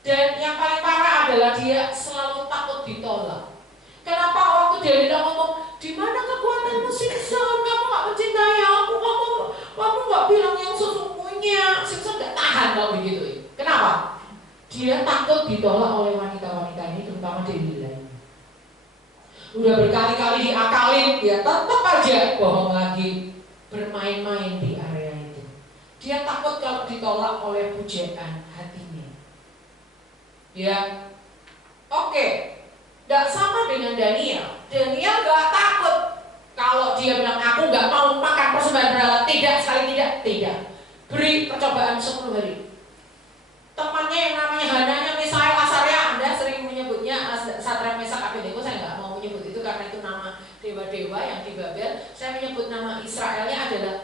Dan yang paling parah adalah dia selalu takut ditolak. Kenapa waktu dia bilang ngomong, "Di mana kekuatanmu Simpson? Kamu nggak mencintai aku, kamu nggak bilang yang sesungguhnya." Simpson nggak tahan kalau begitu. Kenapa? Dia takut ditolak oleh wanita-wanita ini, terutama Delilah. Udah berkali-kali diakalin, dia tetap aja bohong lagi, bermain-main di area itu. Dia takut kalau ditolak oleh pujaan hatinya. Ya, oke. Gak sama dengan Daniel. Daniel gak takut kalau dia bilang, "Aku gak mau makan persembahan berhala." Tidak, sekali tidak. Beri percobaan 10 hari. Temannya yang namanya Hananya, Misael, Asaria, Anda sering menyebutnya Sadrak, Mesak, Abednego. Saya nggak mau menyebut itu karena itu nama dewa-dewa yang di Babel. Saya menyebut nama Israelnya adalah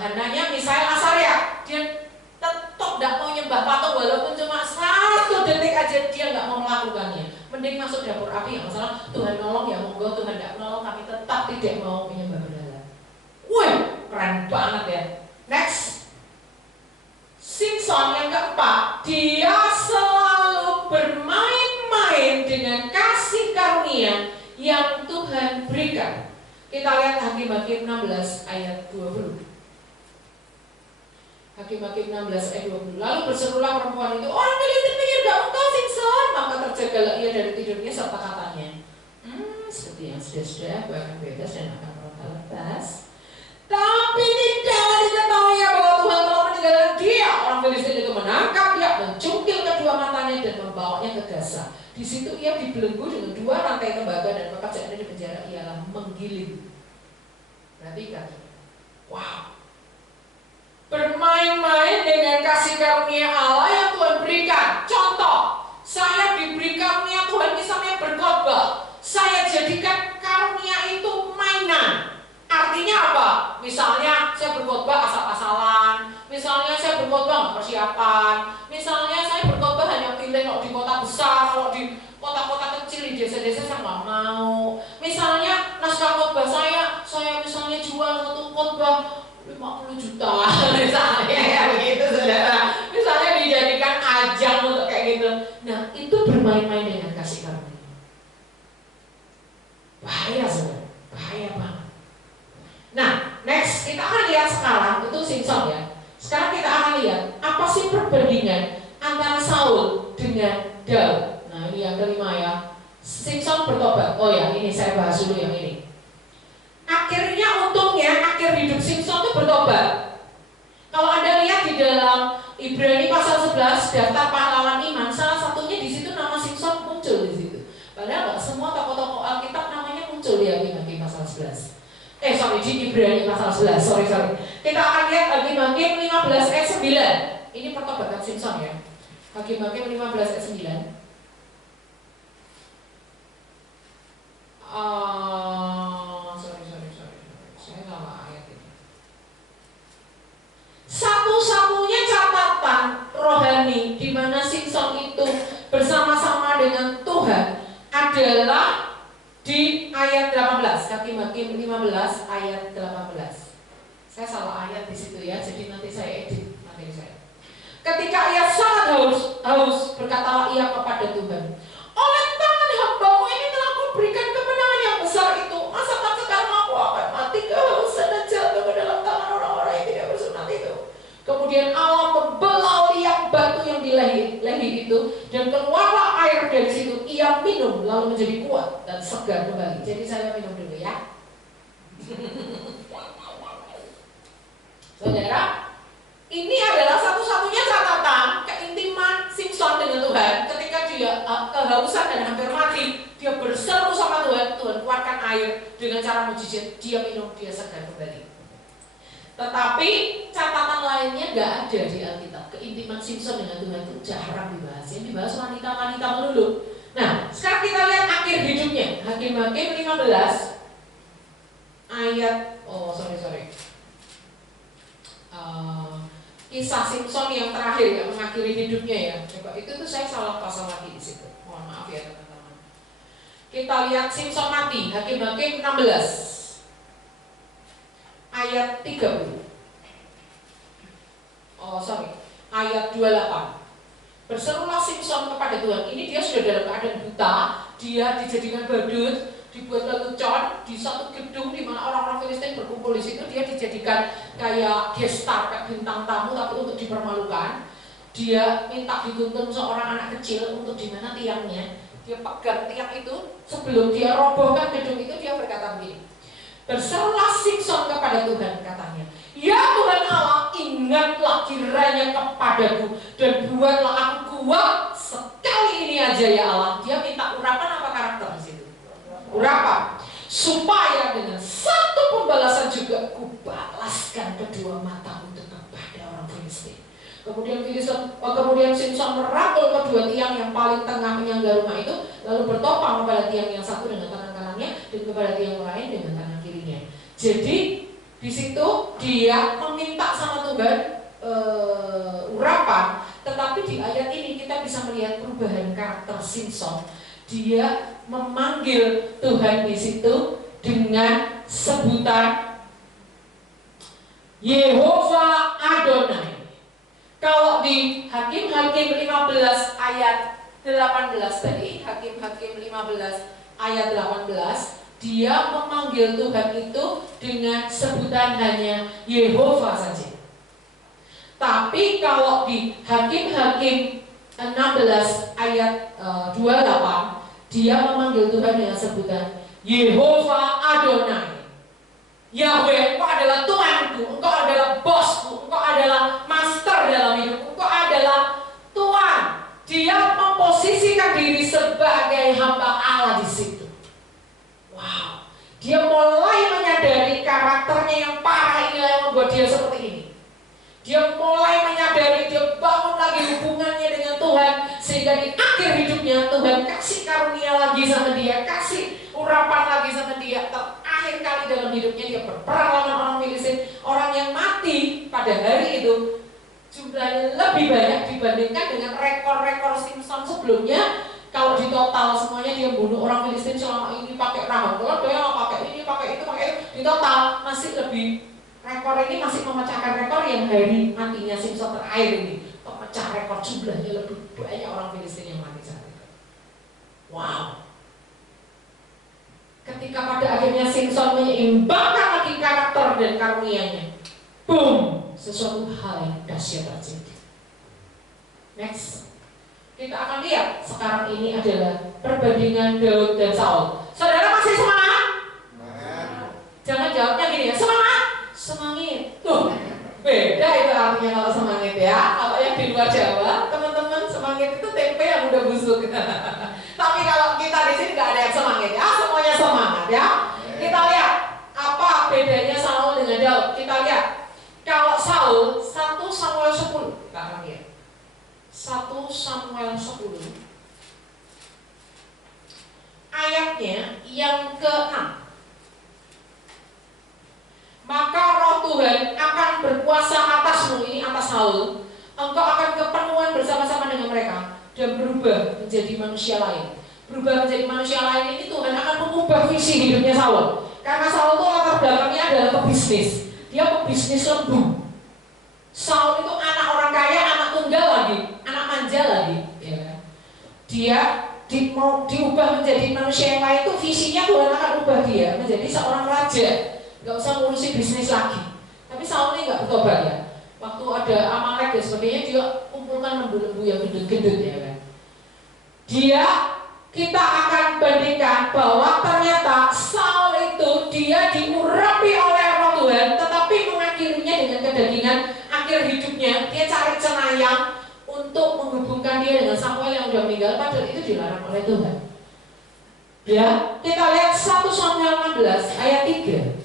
Hananya, Misael, Asaria. Dia tetap nggak mau nyembah patung walaupun cuma 1 detik aja dia nggak mau melakukannya. Mending masuk dapur api, nggak masalah. Tuhan nolong ya monggo, Tuhan nggak nolong kami tetap tidak mau menyembah berhala. Wih, keren banget ya. Next. Simpson yang keempat, dia selalu bermain-main dengan kasih karunia yang Tuhan berikan. Kita lihat Hakim-Hakim 16 ayat 20. Hakim-Hakim 16 ayat 20. Lalu berserulah perempuan itu, "Orang Filistin menyergap engkau Simpson." Maka terjagalah ia dari tidurnya serta katanya, "Seperti yang sudah-sudah, aku akan bebas dan akan meronta lepas." Tapi tidak diketahui bahwa Tuhan telah meninggalkan dia. Orang Filistin itu menangkap dia, mencungkil kedua matanya dan membawanya ke Gaza. Di situ ia dibelenggu dengan 2 rantai tembaga dan pekerjaannya di penjara ialah menggiling. Perhatikan, wow. Bermain-main dengan kasih karunia Allah yang Tuhan berikan. Contoh, saya diberi karunia Tuhan misalnya berkhotbah. Saya jadikan karunia itu mainan. Artinya apa? Misalnya saya berkhotbah asal-asalan. Misalnya saya berkhotbah nggak persiapan. Misalnya saya berkhotbah hanya pilih kalau di kota besar, kalau di kota-kota kecil, di desa-desa saya nggak mau. Misalnya naskah khotbah saya misalnya jual satu khotbah 50 juta misalnya ya begitu saudara. Misalnya dijadikan ajang untuk kayak gitu. Nah itu bermain-main dengan kasih karunia. Simson ya. Sekarang kita akan lihat apa sih perbandingan antara Saul dengan Daud. Nah ini yang kelima ya. Simson bertobat. Oh ya, ini saya bahas dulu yang ini. Akhirnya untungnya akhir hidup Simson itu bertobat. Kalau Anda lihat di dalam Ibrani pasal 11 daftar pahlawan iman, salah satunya di situ nama Simson muncul di situ. Padahal nggak semua tokoh-tokoh Alkitab namanya muncul di Hakim-Hakim pasal 11. Di Ibrani pasal 11. Sorry. Kita akan lihat Hakim-Hakim 15 ayat 9. Ini pertobatan Simson ya. Hakim-Hakim 15 ayat 9. Sorry. Saya salah ayat ini. Satu-satunya catatan rohani di mana Simson itu bersama-sama dengan Tuhan adalah di ayat 18. Hakim-Hakim 15 ayat 18. Saya salah ayat di situ ya, jadi nanti saya edit materi saya. Ketika ia sangat haus, berkatalah ia kepada Tuhan, oleh tangan hamba-Mu ini telah Kau berikan kemenangan yang besar itu. Masakan sekarang aku akan mati kehausan dan jatuh ke dalam tangan orang-orang yang tidak bersunat itu. Kemudian Allah membelah liang batu yang di lehi itu, dan keluarlah air dari situ. Ia minum lalu menjadi kuat dan segar kembali. Jadi saya minum dulu ya. Saudara, ini adalah satu-satunya catatan keintiman Simson dengan Tuhan. Ketika dia kehausan dan hampir mati, dia berseru sama Tuhan. Tuhan keluarkan air dengan cara mujizat. Dia minum, dia segar kembali. Tetapi catatan lainnya nggak ada di Alkitab. Keintiman Simson dengan Tuhan itu jarang dibahas. Yang dibahas wanita-wanita melulu. Nah, sekarang kita lihat akhir hidupnya. Hakim-Hakim 15 ayat kisah Simson yang terakhir yang mengakhiri hidupnya ya. Coba itu tuh saya salah pasal lagi di situ. Mohon maaf ya teman-teman. Kita lihat Simson mati. Hakim-Hakim 16 ayat 30. Ayat 28. Berserulah Simson kepada Tuhan. Ini dia sudah dalam keadaan buta, dia dijadikan badut, dibuat lelucon di satu gedung di mana orang-orang Filistin berkumpul di situ. Dia dijadikan kayak guest star, kayak bintang tamu, tapi untuk dipermalukan. Dia minta dituntun seorang anak kecil untuk di mana tiangnya. Dia pegang tiang itu, sebelum dia robohkan gedung itu, dia berkata begini. Berserulah Simson kepada Tuhan, katanya, ya Tuhan Allah, ingatlah kiranya kepadaku dan buatlah aku kuat sekali ini aja ya Allah. Dia minta urapan apa karakter di situ? Urapan, supaya dengan satu pembalasan juga kubalaskan kedua matamu kepada orang Filistin. Kemudian Simson merangkul kedua tiang yang paling tengah penyangga rumah itu, lalu bertopang kepada tiang yang satu dengan tangan kanannya dan kepada tiang lain dengan tangan kirinya. Jadi di situ dia meminta sama Tuhan urapan, tetapi di ayat ini kita bisa melihat perubahan karakter Simson. Dia memanggil Tuhan di situ dengan sebutan Yehova Adonai. Kalau di Hakim-Hakim 15 ayat 18 tadi, Hakim-Hakim 15 ayat 18, dia memanggil Tuhan itu dengan sebutan hanya Yehova saja. Tapi kalau di Hakim-Hakim 16 ayat 28, dia memanggil Tuhan dengan sebutan Yehova Adonai. Yahweh, Engkau adalah Tuanku, Engkau adalah bosku, Engkau adalah master dalam hidup, Engkau adalah Tuhan. Dia memposisikan diri sebagai hamba Allah di situ. Wow, dia mulai menyadari karakternya yang parah ini yang membuat dia seperti ini. Dia mulai menyadari, dia bangun lagi hubungannya dengan Tuhan, sehingga di akhir hidupnya Tuhan kasih karunia lagi sama dia, kasih urapan lagi sama dia. Terakhir kali dalam hidupnya dia berperang lawan orang Filistin, orang yang mati pada hari itu jumlahnya lebih banyak dibandingkan dengan rekor-rekor Simson sebelumnya. Kalau di total semuanya dia bunuh orang Filistin selama ini pakai rahang, kalau dia pakai ini, pakai itu, di total masih lebih. Rekor ini masih memecahkan rekor yang hari matinya Simson terakhir ini, pemecah rekor jumlahnya lebih banyak orang Filistin yang mati saat itu. Wow. Ketika pada akhirnya Simson menyeimbangkan lagi karakter dan karunia-Nya, boom, sesuatu hal yang dahsyat terjadi. Next, kita akan lihat sekarang ini adalah perbandingan Daud dan Saul. Saudara masih semangat? Jangan jawabnya gini ya, semangat? Semangit. Tuh, beda itu artinya kalau semangit ya. Kalau yang di luar Jawa, teman-teman, semangit itu tempe yang udah busuk. Tapi kalau kita di sini nggak ada yang semangit ya, semuanya semangat ya. Kita lihat apa bedanya Saul dengan Daud. Kita lihat kalau Saul 1 Samuel 10, kita akan lihat 1 Samuel 10 ayatnya yang ke-6. Maka roh Tuhan akan berkuasa atasmu, ini atas Saul. Engkau akan kepenuhan bersama-sama dengan mereka dan berubah menjadi manusia lain. Berubah menjadi manusia lain ini Tuhan akan mengubah visi hidupnya Saul. Karena Saul itu latar belakangnya adalah pebisnis. Dia pebisnis lembu. Saul itu anak orang kaya, anak tunggal lagi, anak manja lagi, ya kan? Dia mau diubah menjadi manusia yang lain itu visinya Tuhan akan ubah dia menjadi seorang raja. Gak usah ngurusi bisnis lagi. Tapi Saul ini gak bertobat ya. Waktu ada Amalek dan sebagainya, dia kumpulkan lembu-lembu yang gendut-gendut ya kan. Kita akan bandingkan bahwa ternyata Saul itu dia diurapi oleh roh Tuhan, tetapi mengakhirinya dengan kedagingan. Akhir hidupnya dia cari cenayang untuk menghubungkan dia dengan Samuel yang sudah meninggal, padahal itu dilarang oleh Tuhan. Ya, kita lihat 1 Samuel 16 ayat 3.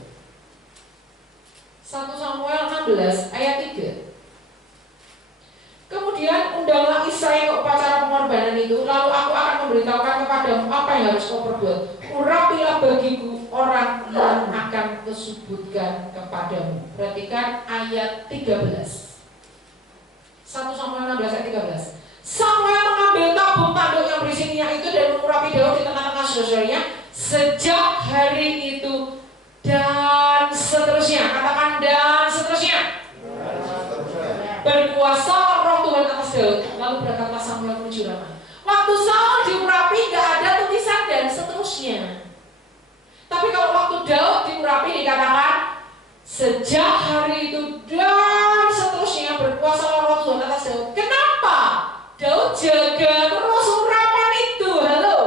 1 Samuel 16 ayat 3. Kemudian undanglah Isai ke upacara pengorbanan itu, lalu aku akan memberitahukan kepadamu apa yang harus kau perbuat. Urapilah bagiku orang yang akan kusebutkan kepadamu. Perhatikan ayat 13. 1 Samuel 16 ayat 13. Samuel mengambil tabung tanduk yang berisi minyak itu dan mengurapi Daud di tengah-tengah saudara-saudaranya sejak hari itu dan seterusnya. Katakan dan seterusnya. Berkuasa roh Tuhan atas Daud. Lalu berkata Samuel menuju Rama. Waktu Saul diurapi gak ada tulisan dan seterusnya. Tapi kalau waktu Daud diurapi dikatakan sejak hari itu dan seterusnya berkuasa roh Tuhan atas Daud. Kenapa? Daud jaga terus urapan itu. Halo.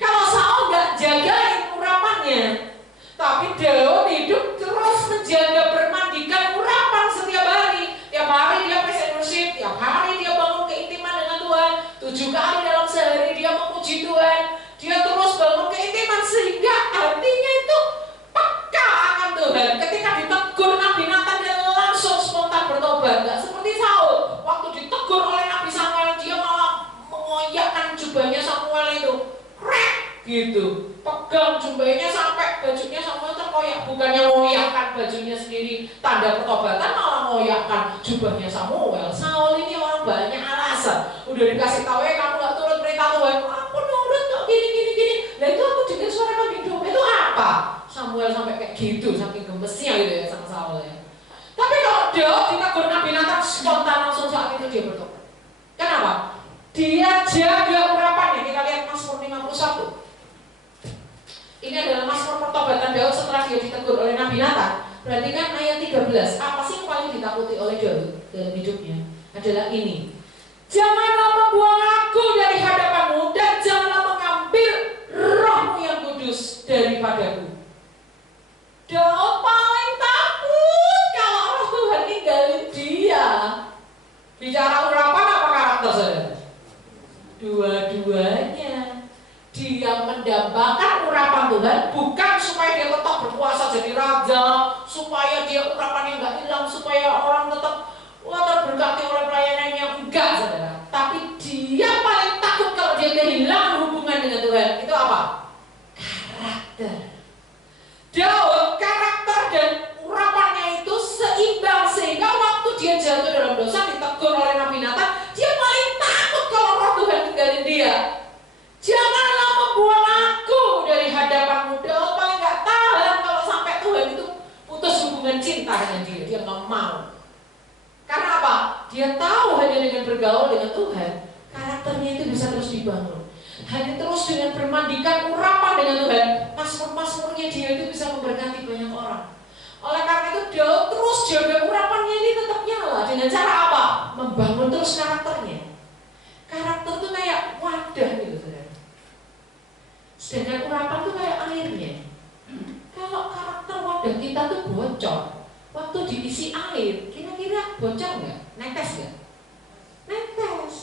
Kalau Saul gak jaga urapannya, tapi Daud hidup terus menjaga bermandikan urapan setiap hari. Tiap hari dia praise worship, tiap hari dia bangun keintiman dengan Tuhan. 7 kali dalam sehari dia memuji Tuhan. Dia terus bangun keintiman sehingga hatinya itu peka akan Tuhan. Ketika ditegur Nabi Nathan dia langsung spontan bertobat. Gak seperti Saul, waktu ditegur oleh Nabi Samuel dia malah mengoyakkan jubahnya Samuel itu, krek gitu, pegang jubahnya sampai bajunya Samuel terkoyak. Bukannya mengoyakkan bajunya sendiri tanda pertobatan, malah mengoyakkan jubahnya Samuel. Saul ini orang banyak alasan. Udah dikasih tahu ya kamu gak turut perintah Tuhan, aku nurut kok gini. Nah itu aku dengar suara kambing domba itu apa? Samuel sampai kayak gitu, saking gemesnya gitu ya sama Saul ya. Tapi kalau Daud ditegur Nabi Nathan spontan langsung saat itu dia bertobat. Kenapa? Dia jaga urapannya. Kita lihat Mazmur 51. Ini adalah Mazmur pertobatan Daud setelah dia ditegur oleh Nabi Nathan. Perhatikan ayat 13. Apa sih yang paling ditakuti oleh Daud dalam hidupnya? Adalah ini. Janganlah membuang aku dari hadapanmu dan janganlah mengambil rohmu yang kudus daripadaku. Daud paling takut kalau roh Tuhan ninggalin dia. Bicara urapan apa karakter saudara? Dua-duanya. Dia mendambakan urapan Tuhan bukan supaya dia tetap berkuasa jadi raja, supaya dia urapannya nggak hilang, supaya orang tetap terberkati oleh pelayanannya, enggak saudara. Tapi dia paling takut kalau dia kehilangan hubungan dengan Tuhan. Itu apa? Karakter. Daud karakter dan urapannya itu seimbang sehingga waktu dia jatuh dalam dosa ditegur oleh Nabi Nathan, dia paling takut kalau roh Tuhan tinggalin dia. Janganlah membuang aku dari hadapanmu. Daud paling gak tahan kalau sampai Tuhan itu putus hubungan cinta dengan dia. Dia gak mau. Karena apa? Dia tahu hanya dengan bergaul dengan Tuhan, karakternya itu bisa terus dibangun. Hanya terus dengan bermandikan urapan dengan Tuhan, Mazmur-mazmurnya dia itu bisa memberkati banyak orang. Oleh karena itu Daud terus jaga Dengan cara apa? Membangun terus karakternya. Karakter itu kayak wadah gitu, saudara. Sedangkan urapan itu kayak airnya. Kalau karakter wadah kita tuh bocor, waktu diisi air, kira-kira bocor nggak? Netes nggak? Netes.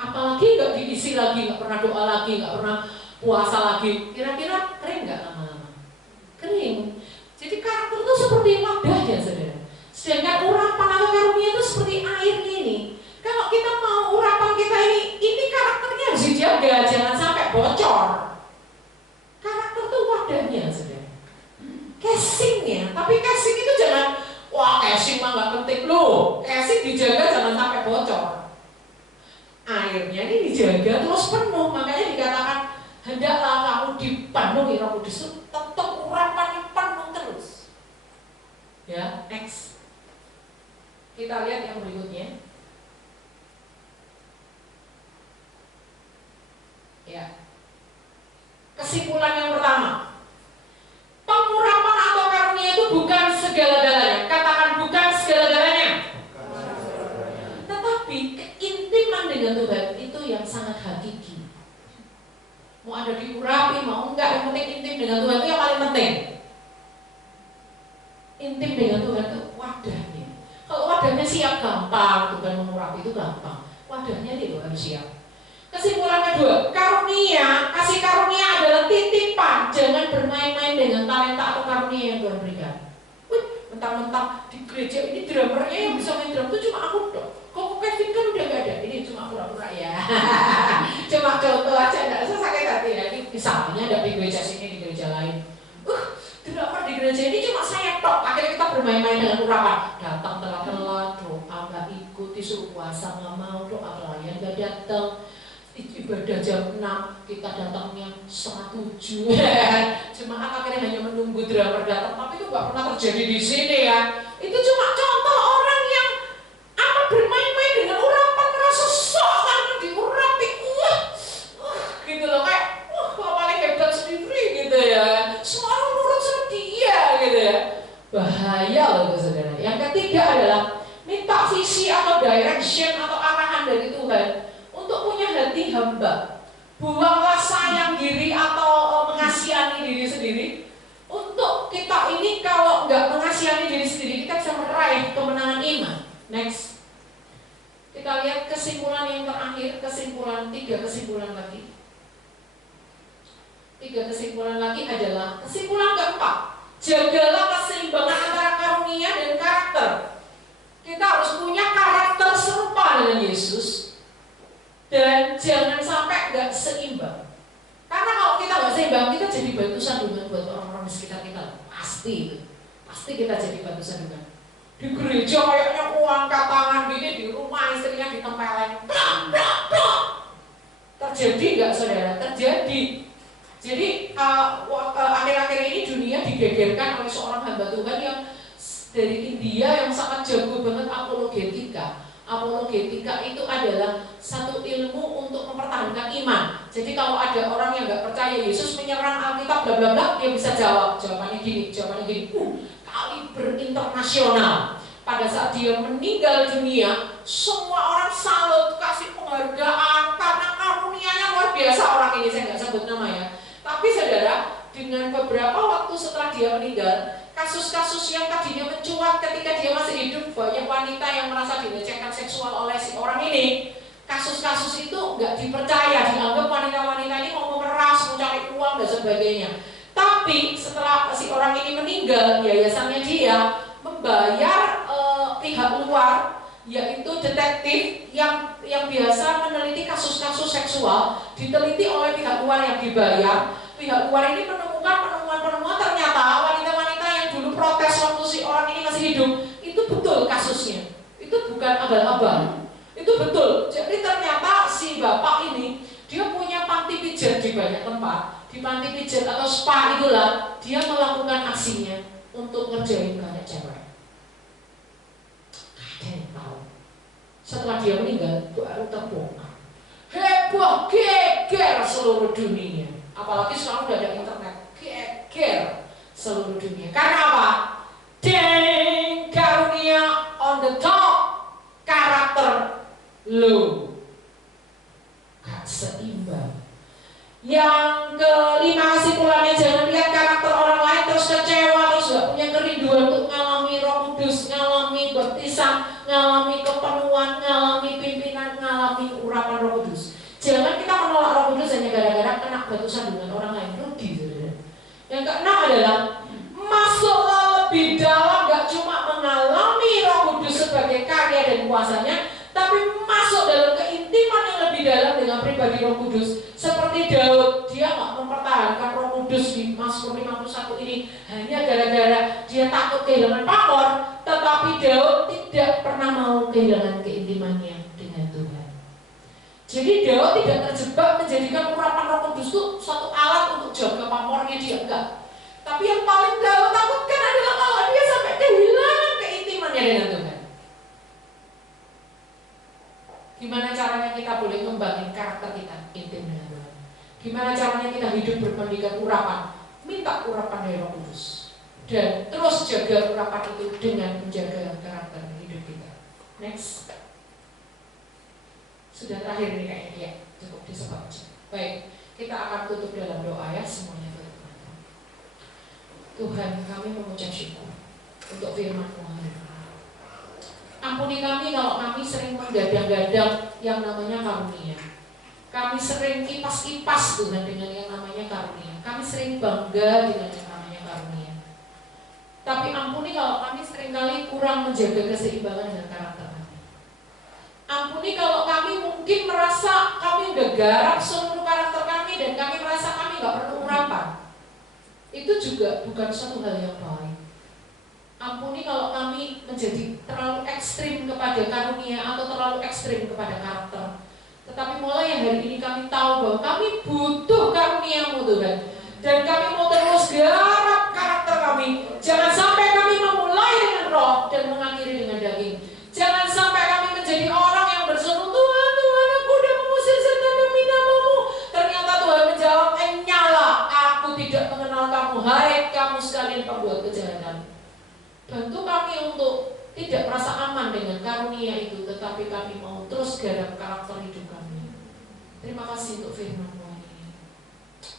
Apalagi nggak diisi lagi, nggak pernah doa lagi, nggak pernah puasa lagi, kira-kira kering nggak lama-lama? Kering. Jadi karakter itu seperti wadahnya, saudara. Sedangkan urapan atau karunia itu seperti airnya ini. Kalau kita mau urapan kita ini karakternya harus dijaga, jangan sampai bocor. Karakter itu wadahnya, saudara. Casingnya, tapi casing itu jangan, wah casing mah nggak penting loh. Casing dijaga jangan sampai bocor. Airnya ini dijaga terus penuh, makanya dikatakan hendaklah kamu dipenuhi Roh Kudus. Tetap urapan penuh terus. Ya, next. Kita lihat yang berikutnya. Ya. Kesimpulan yang pertama, pengurapan atau karunia itu bukan segala-galanya. Katakan bukan segala-galanya. Tetapi keintiman dengan Tuhan itu yang sangat hakiki. Mau ada diurapi, mau enggak, yang penting intim dengan Tuhan itu yang paling penting. Intim dengan Tuhan itu wadahnya. Kalau wadahnya siap gampang, Tuhan mengurapi itu gampang. Wadahnya itu harus siap. Kesimpulan kedua, karunia, kasih karunia adalah titipan. Jangan bermain-main dengan talenta atau karunia yang Tuhan berikan. Wih, mentang-mentang di gereja ini drummernya yang bisa main drum itu cuma aku dong. Kok Kevin kan udah gak ada, ini cuma pura-pura ya. Cuma contoh aja, gak usah sakit hati ya. Ini misalnya ada di gereja sini, di gereja lain. Drummer di gereja ini cuma saya tok. Akhirnya kita bermain-main dengan urapan. Datang telat-telat, doa gak ikut, disuruh puasa gak mau, doa pelayan gak datang. Ibadah jam 6, kita datangnya 6:30. Jemaat akhirnya hanya menunggu drummer datang, tapi itu gak pernah terjadi di sini ya. Itu cuma contoh orang yang amat bermain-main dengan urapan, ngerasa sok karena diurapi, gitu loh, kayak paling hebat sendiri gitu ya. Semua orang nurut sama dia gitu ya. Bahaya loh itu, saudara. Yang ketiga adalah minta visi atau direction atau arahan dari Tuhan untuk punya hati hamba. Buanglah sayang diri atau mengasihani diri sendiri. Untuk kita ini kalau nggak mengasihani diri sendiri, kita bisa meraih kemenangan iman. Next. Kita lihat kesimpulan yang terakhir, tiga kesimpulan lagi. Tiga kesimpulan lagi adalah kesimpulan keempat. Jagalah keseimbangan antara karunia dan karakter. Kita harus punya karakter serupa dengan Yesus. Dan jangan sampai nggak seimbang. Karena kalau kita nggak seimbang, kita jadi batu sandungan buat orang-orang di sekitar kita. Pasti itu. Pasti kita jadi batu sandungan. Di gereja kayaknya angkat tangan gini, di rumah istrinya ditempelin. Terjadi nggak, saudara? Terjadi. Jadi akhir-akhir ini dunia digegerkan oleh seorang hamba Tuhan yang dari India yang sangat jago banget apologetika. Apologetika itu adalah satu ilmu untuk mempertahankan iman. Jadi kalau ada orang yang nggak percaya Yesus menyerang Alkitab bla bla bla, dia bisa jawab. Jawabannya gini. Kaliber internasional. Pada saat dia meninggal dunia, semua orang salut, kasih penghargaan karena karunianya luar biasa orang ini. Saya nggak sebut nama ya. Tapi saudara, dengan beberapa waktu setelah dia meninggal, kasus-kasus yang tadinya mencuat ketika dia masih hidup, banyak wanita yang merasa dilecehkan seksual oleh si orang ini. Kasus-kasus itu nggak dipercaya, dianggap wanita-wanita ini mau memeras, mencari uang dan sebagainya. Tapi setelah si orang ini meninggal, yayasannya dia membayar pihak luar, yaitu detektif yang biasa meneliti kasus-kasus seksual, diteliti oleh pihak luar yang dibayar. Pihak luar ini menemukan penemuan-penemuan, ternyata wanita-wanita yang dulu protes waktu si orang ini masih hidup, itu betul kasusnya. Itu bukan abal-abal. Itu betul. Jadi ternyata si bapak ini dia punya panti pijat di banyak tempat. Di panti pijat atau spa itulah dia melakukan aksinya untuk ngerjain banyak cewek. Ada yang tahu. Setelah dia meninggal baru terbongkar. Heboh geger seluruh dunia. Apalagi sekarang udah ada internet, geger seluruh dunia. Karena apa? Deng, karunia on the top. Yang kelima kesimpulannya, jangan lihat karakter orang lain terus kecewa, terus gak punya kerinduan untuk ngalami Roh Kudus, ngalami baptisan, ngalami kepenuhan, ngalami pimpinan, ngalami urapan Roh Kudus. Jangan kita menolak Roh Kudus hanya gara-gara kena batu sandungan orang lain, rugi. Yang keenam adalah masuklah lebih dalam, gak cuma mengalami Roh Kudus sebagai karya dan kuasanya, tapi masuk dalam keintiman yang lebih dalam dengan pribadi Roh Kudus. Seperti Daud, dia gak mempertahankan Roh Kudus di Mazmur 51 ini hanya gara-gara dia takut kehilangan pamor, tetapi Daud tidak pernah mau kehilangan keintimannya dengan Tuhan. Jadi Daud tidak terjebak menjadikan urapan Roh Kudus itu satu alat untuk jaga pamornya dia, enggak. Tapi yang paling Daud takutkan adalah kalau dia sampai kehilangan keintimannya dengan Tuhan. Gimana caranya kita boleh ngembangin karakter kita intim dengan Tuhan? Gimana caranya kita hidup berpendidikan urapan? Minta urapan dari Roh Kudus dan terus jaga urapan itu dengan menjaga karakter hidup kita. Next. Sudah terakhir ini kayaknya, ya, cukup disebut. Baik, kita akan tutup dalam doa ya semuanya. Tuhan, kami mengucap syukur untuk firman-Mu hari ini. Ampuni kami kalau kami sering menggadang-gadang yang namanya karunia. Kami sering kipas-kipas Tuhan dengan yang namanya karunia. Kami sering bangga dengan yang namanya karunia. Tapi ampuni kalau kami seringkali kurang menjaga keseimbangan dengan karakter kami. Ampuni kalau kami mungkin merasa kami udah garap seluruh karakter kami dan kami merasa kami gak perlu urapan. Itu juga bukan suatu hal yang baik. Ampuni kalau kami menjadi terlalu ekstrim kepada karunia atau terlalu ekstrim kepada karakter. Tetapi mulai yang hari ini kami tahu bahwa kami butuh karunia-Mu Tuhan. Dan kami mau terus garap karakter kami. Jangan sampai kami memulai dengan roh dan mengakhiri dengan daging. Jangan sampai kami menjadi orang yang berseru, Tuhan, Tuhan, aku udah mengusir setan demi nama-Mu. Ternyata Tuhan menjawab, nyala, aku tidak mengenal kamu. Hai kamu sekalian pembuat kejahatan. Bantu kami untuk tidak merasa aman dengan karunia itu, tetapi kami mau terus garap karakter hidup kami. Terima kasih untuk firman-Mu ini.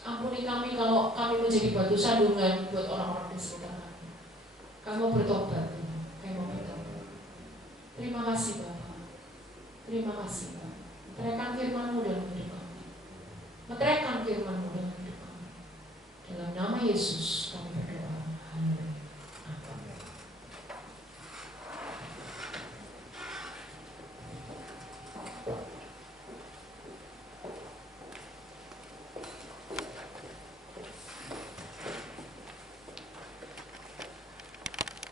Ampuni kami kalau kami menjadi batu sandungan buat orang-orang di sekitar kami. Kamu bertobat, kami mau bertobat. Terima kasih Bapak. Terima kasih Pak. Meteraikan firman-Mu dalam hidup kami. Meteraikan firman-Mu dalam hidup kami. Dalam nama Yesus kami berdoa.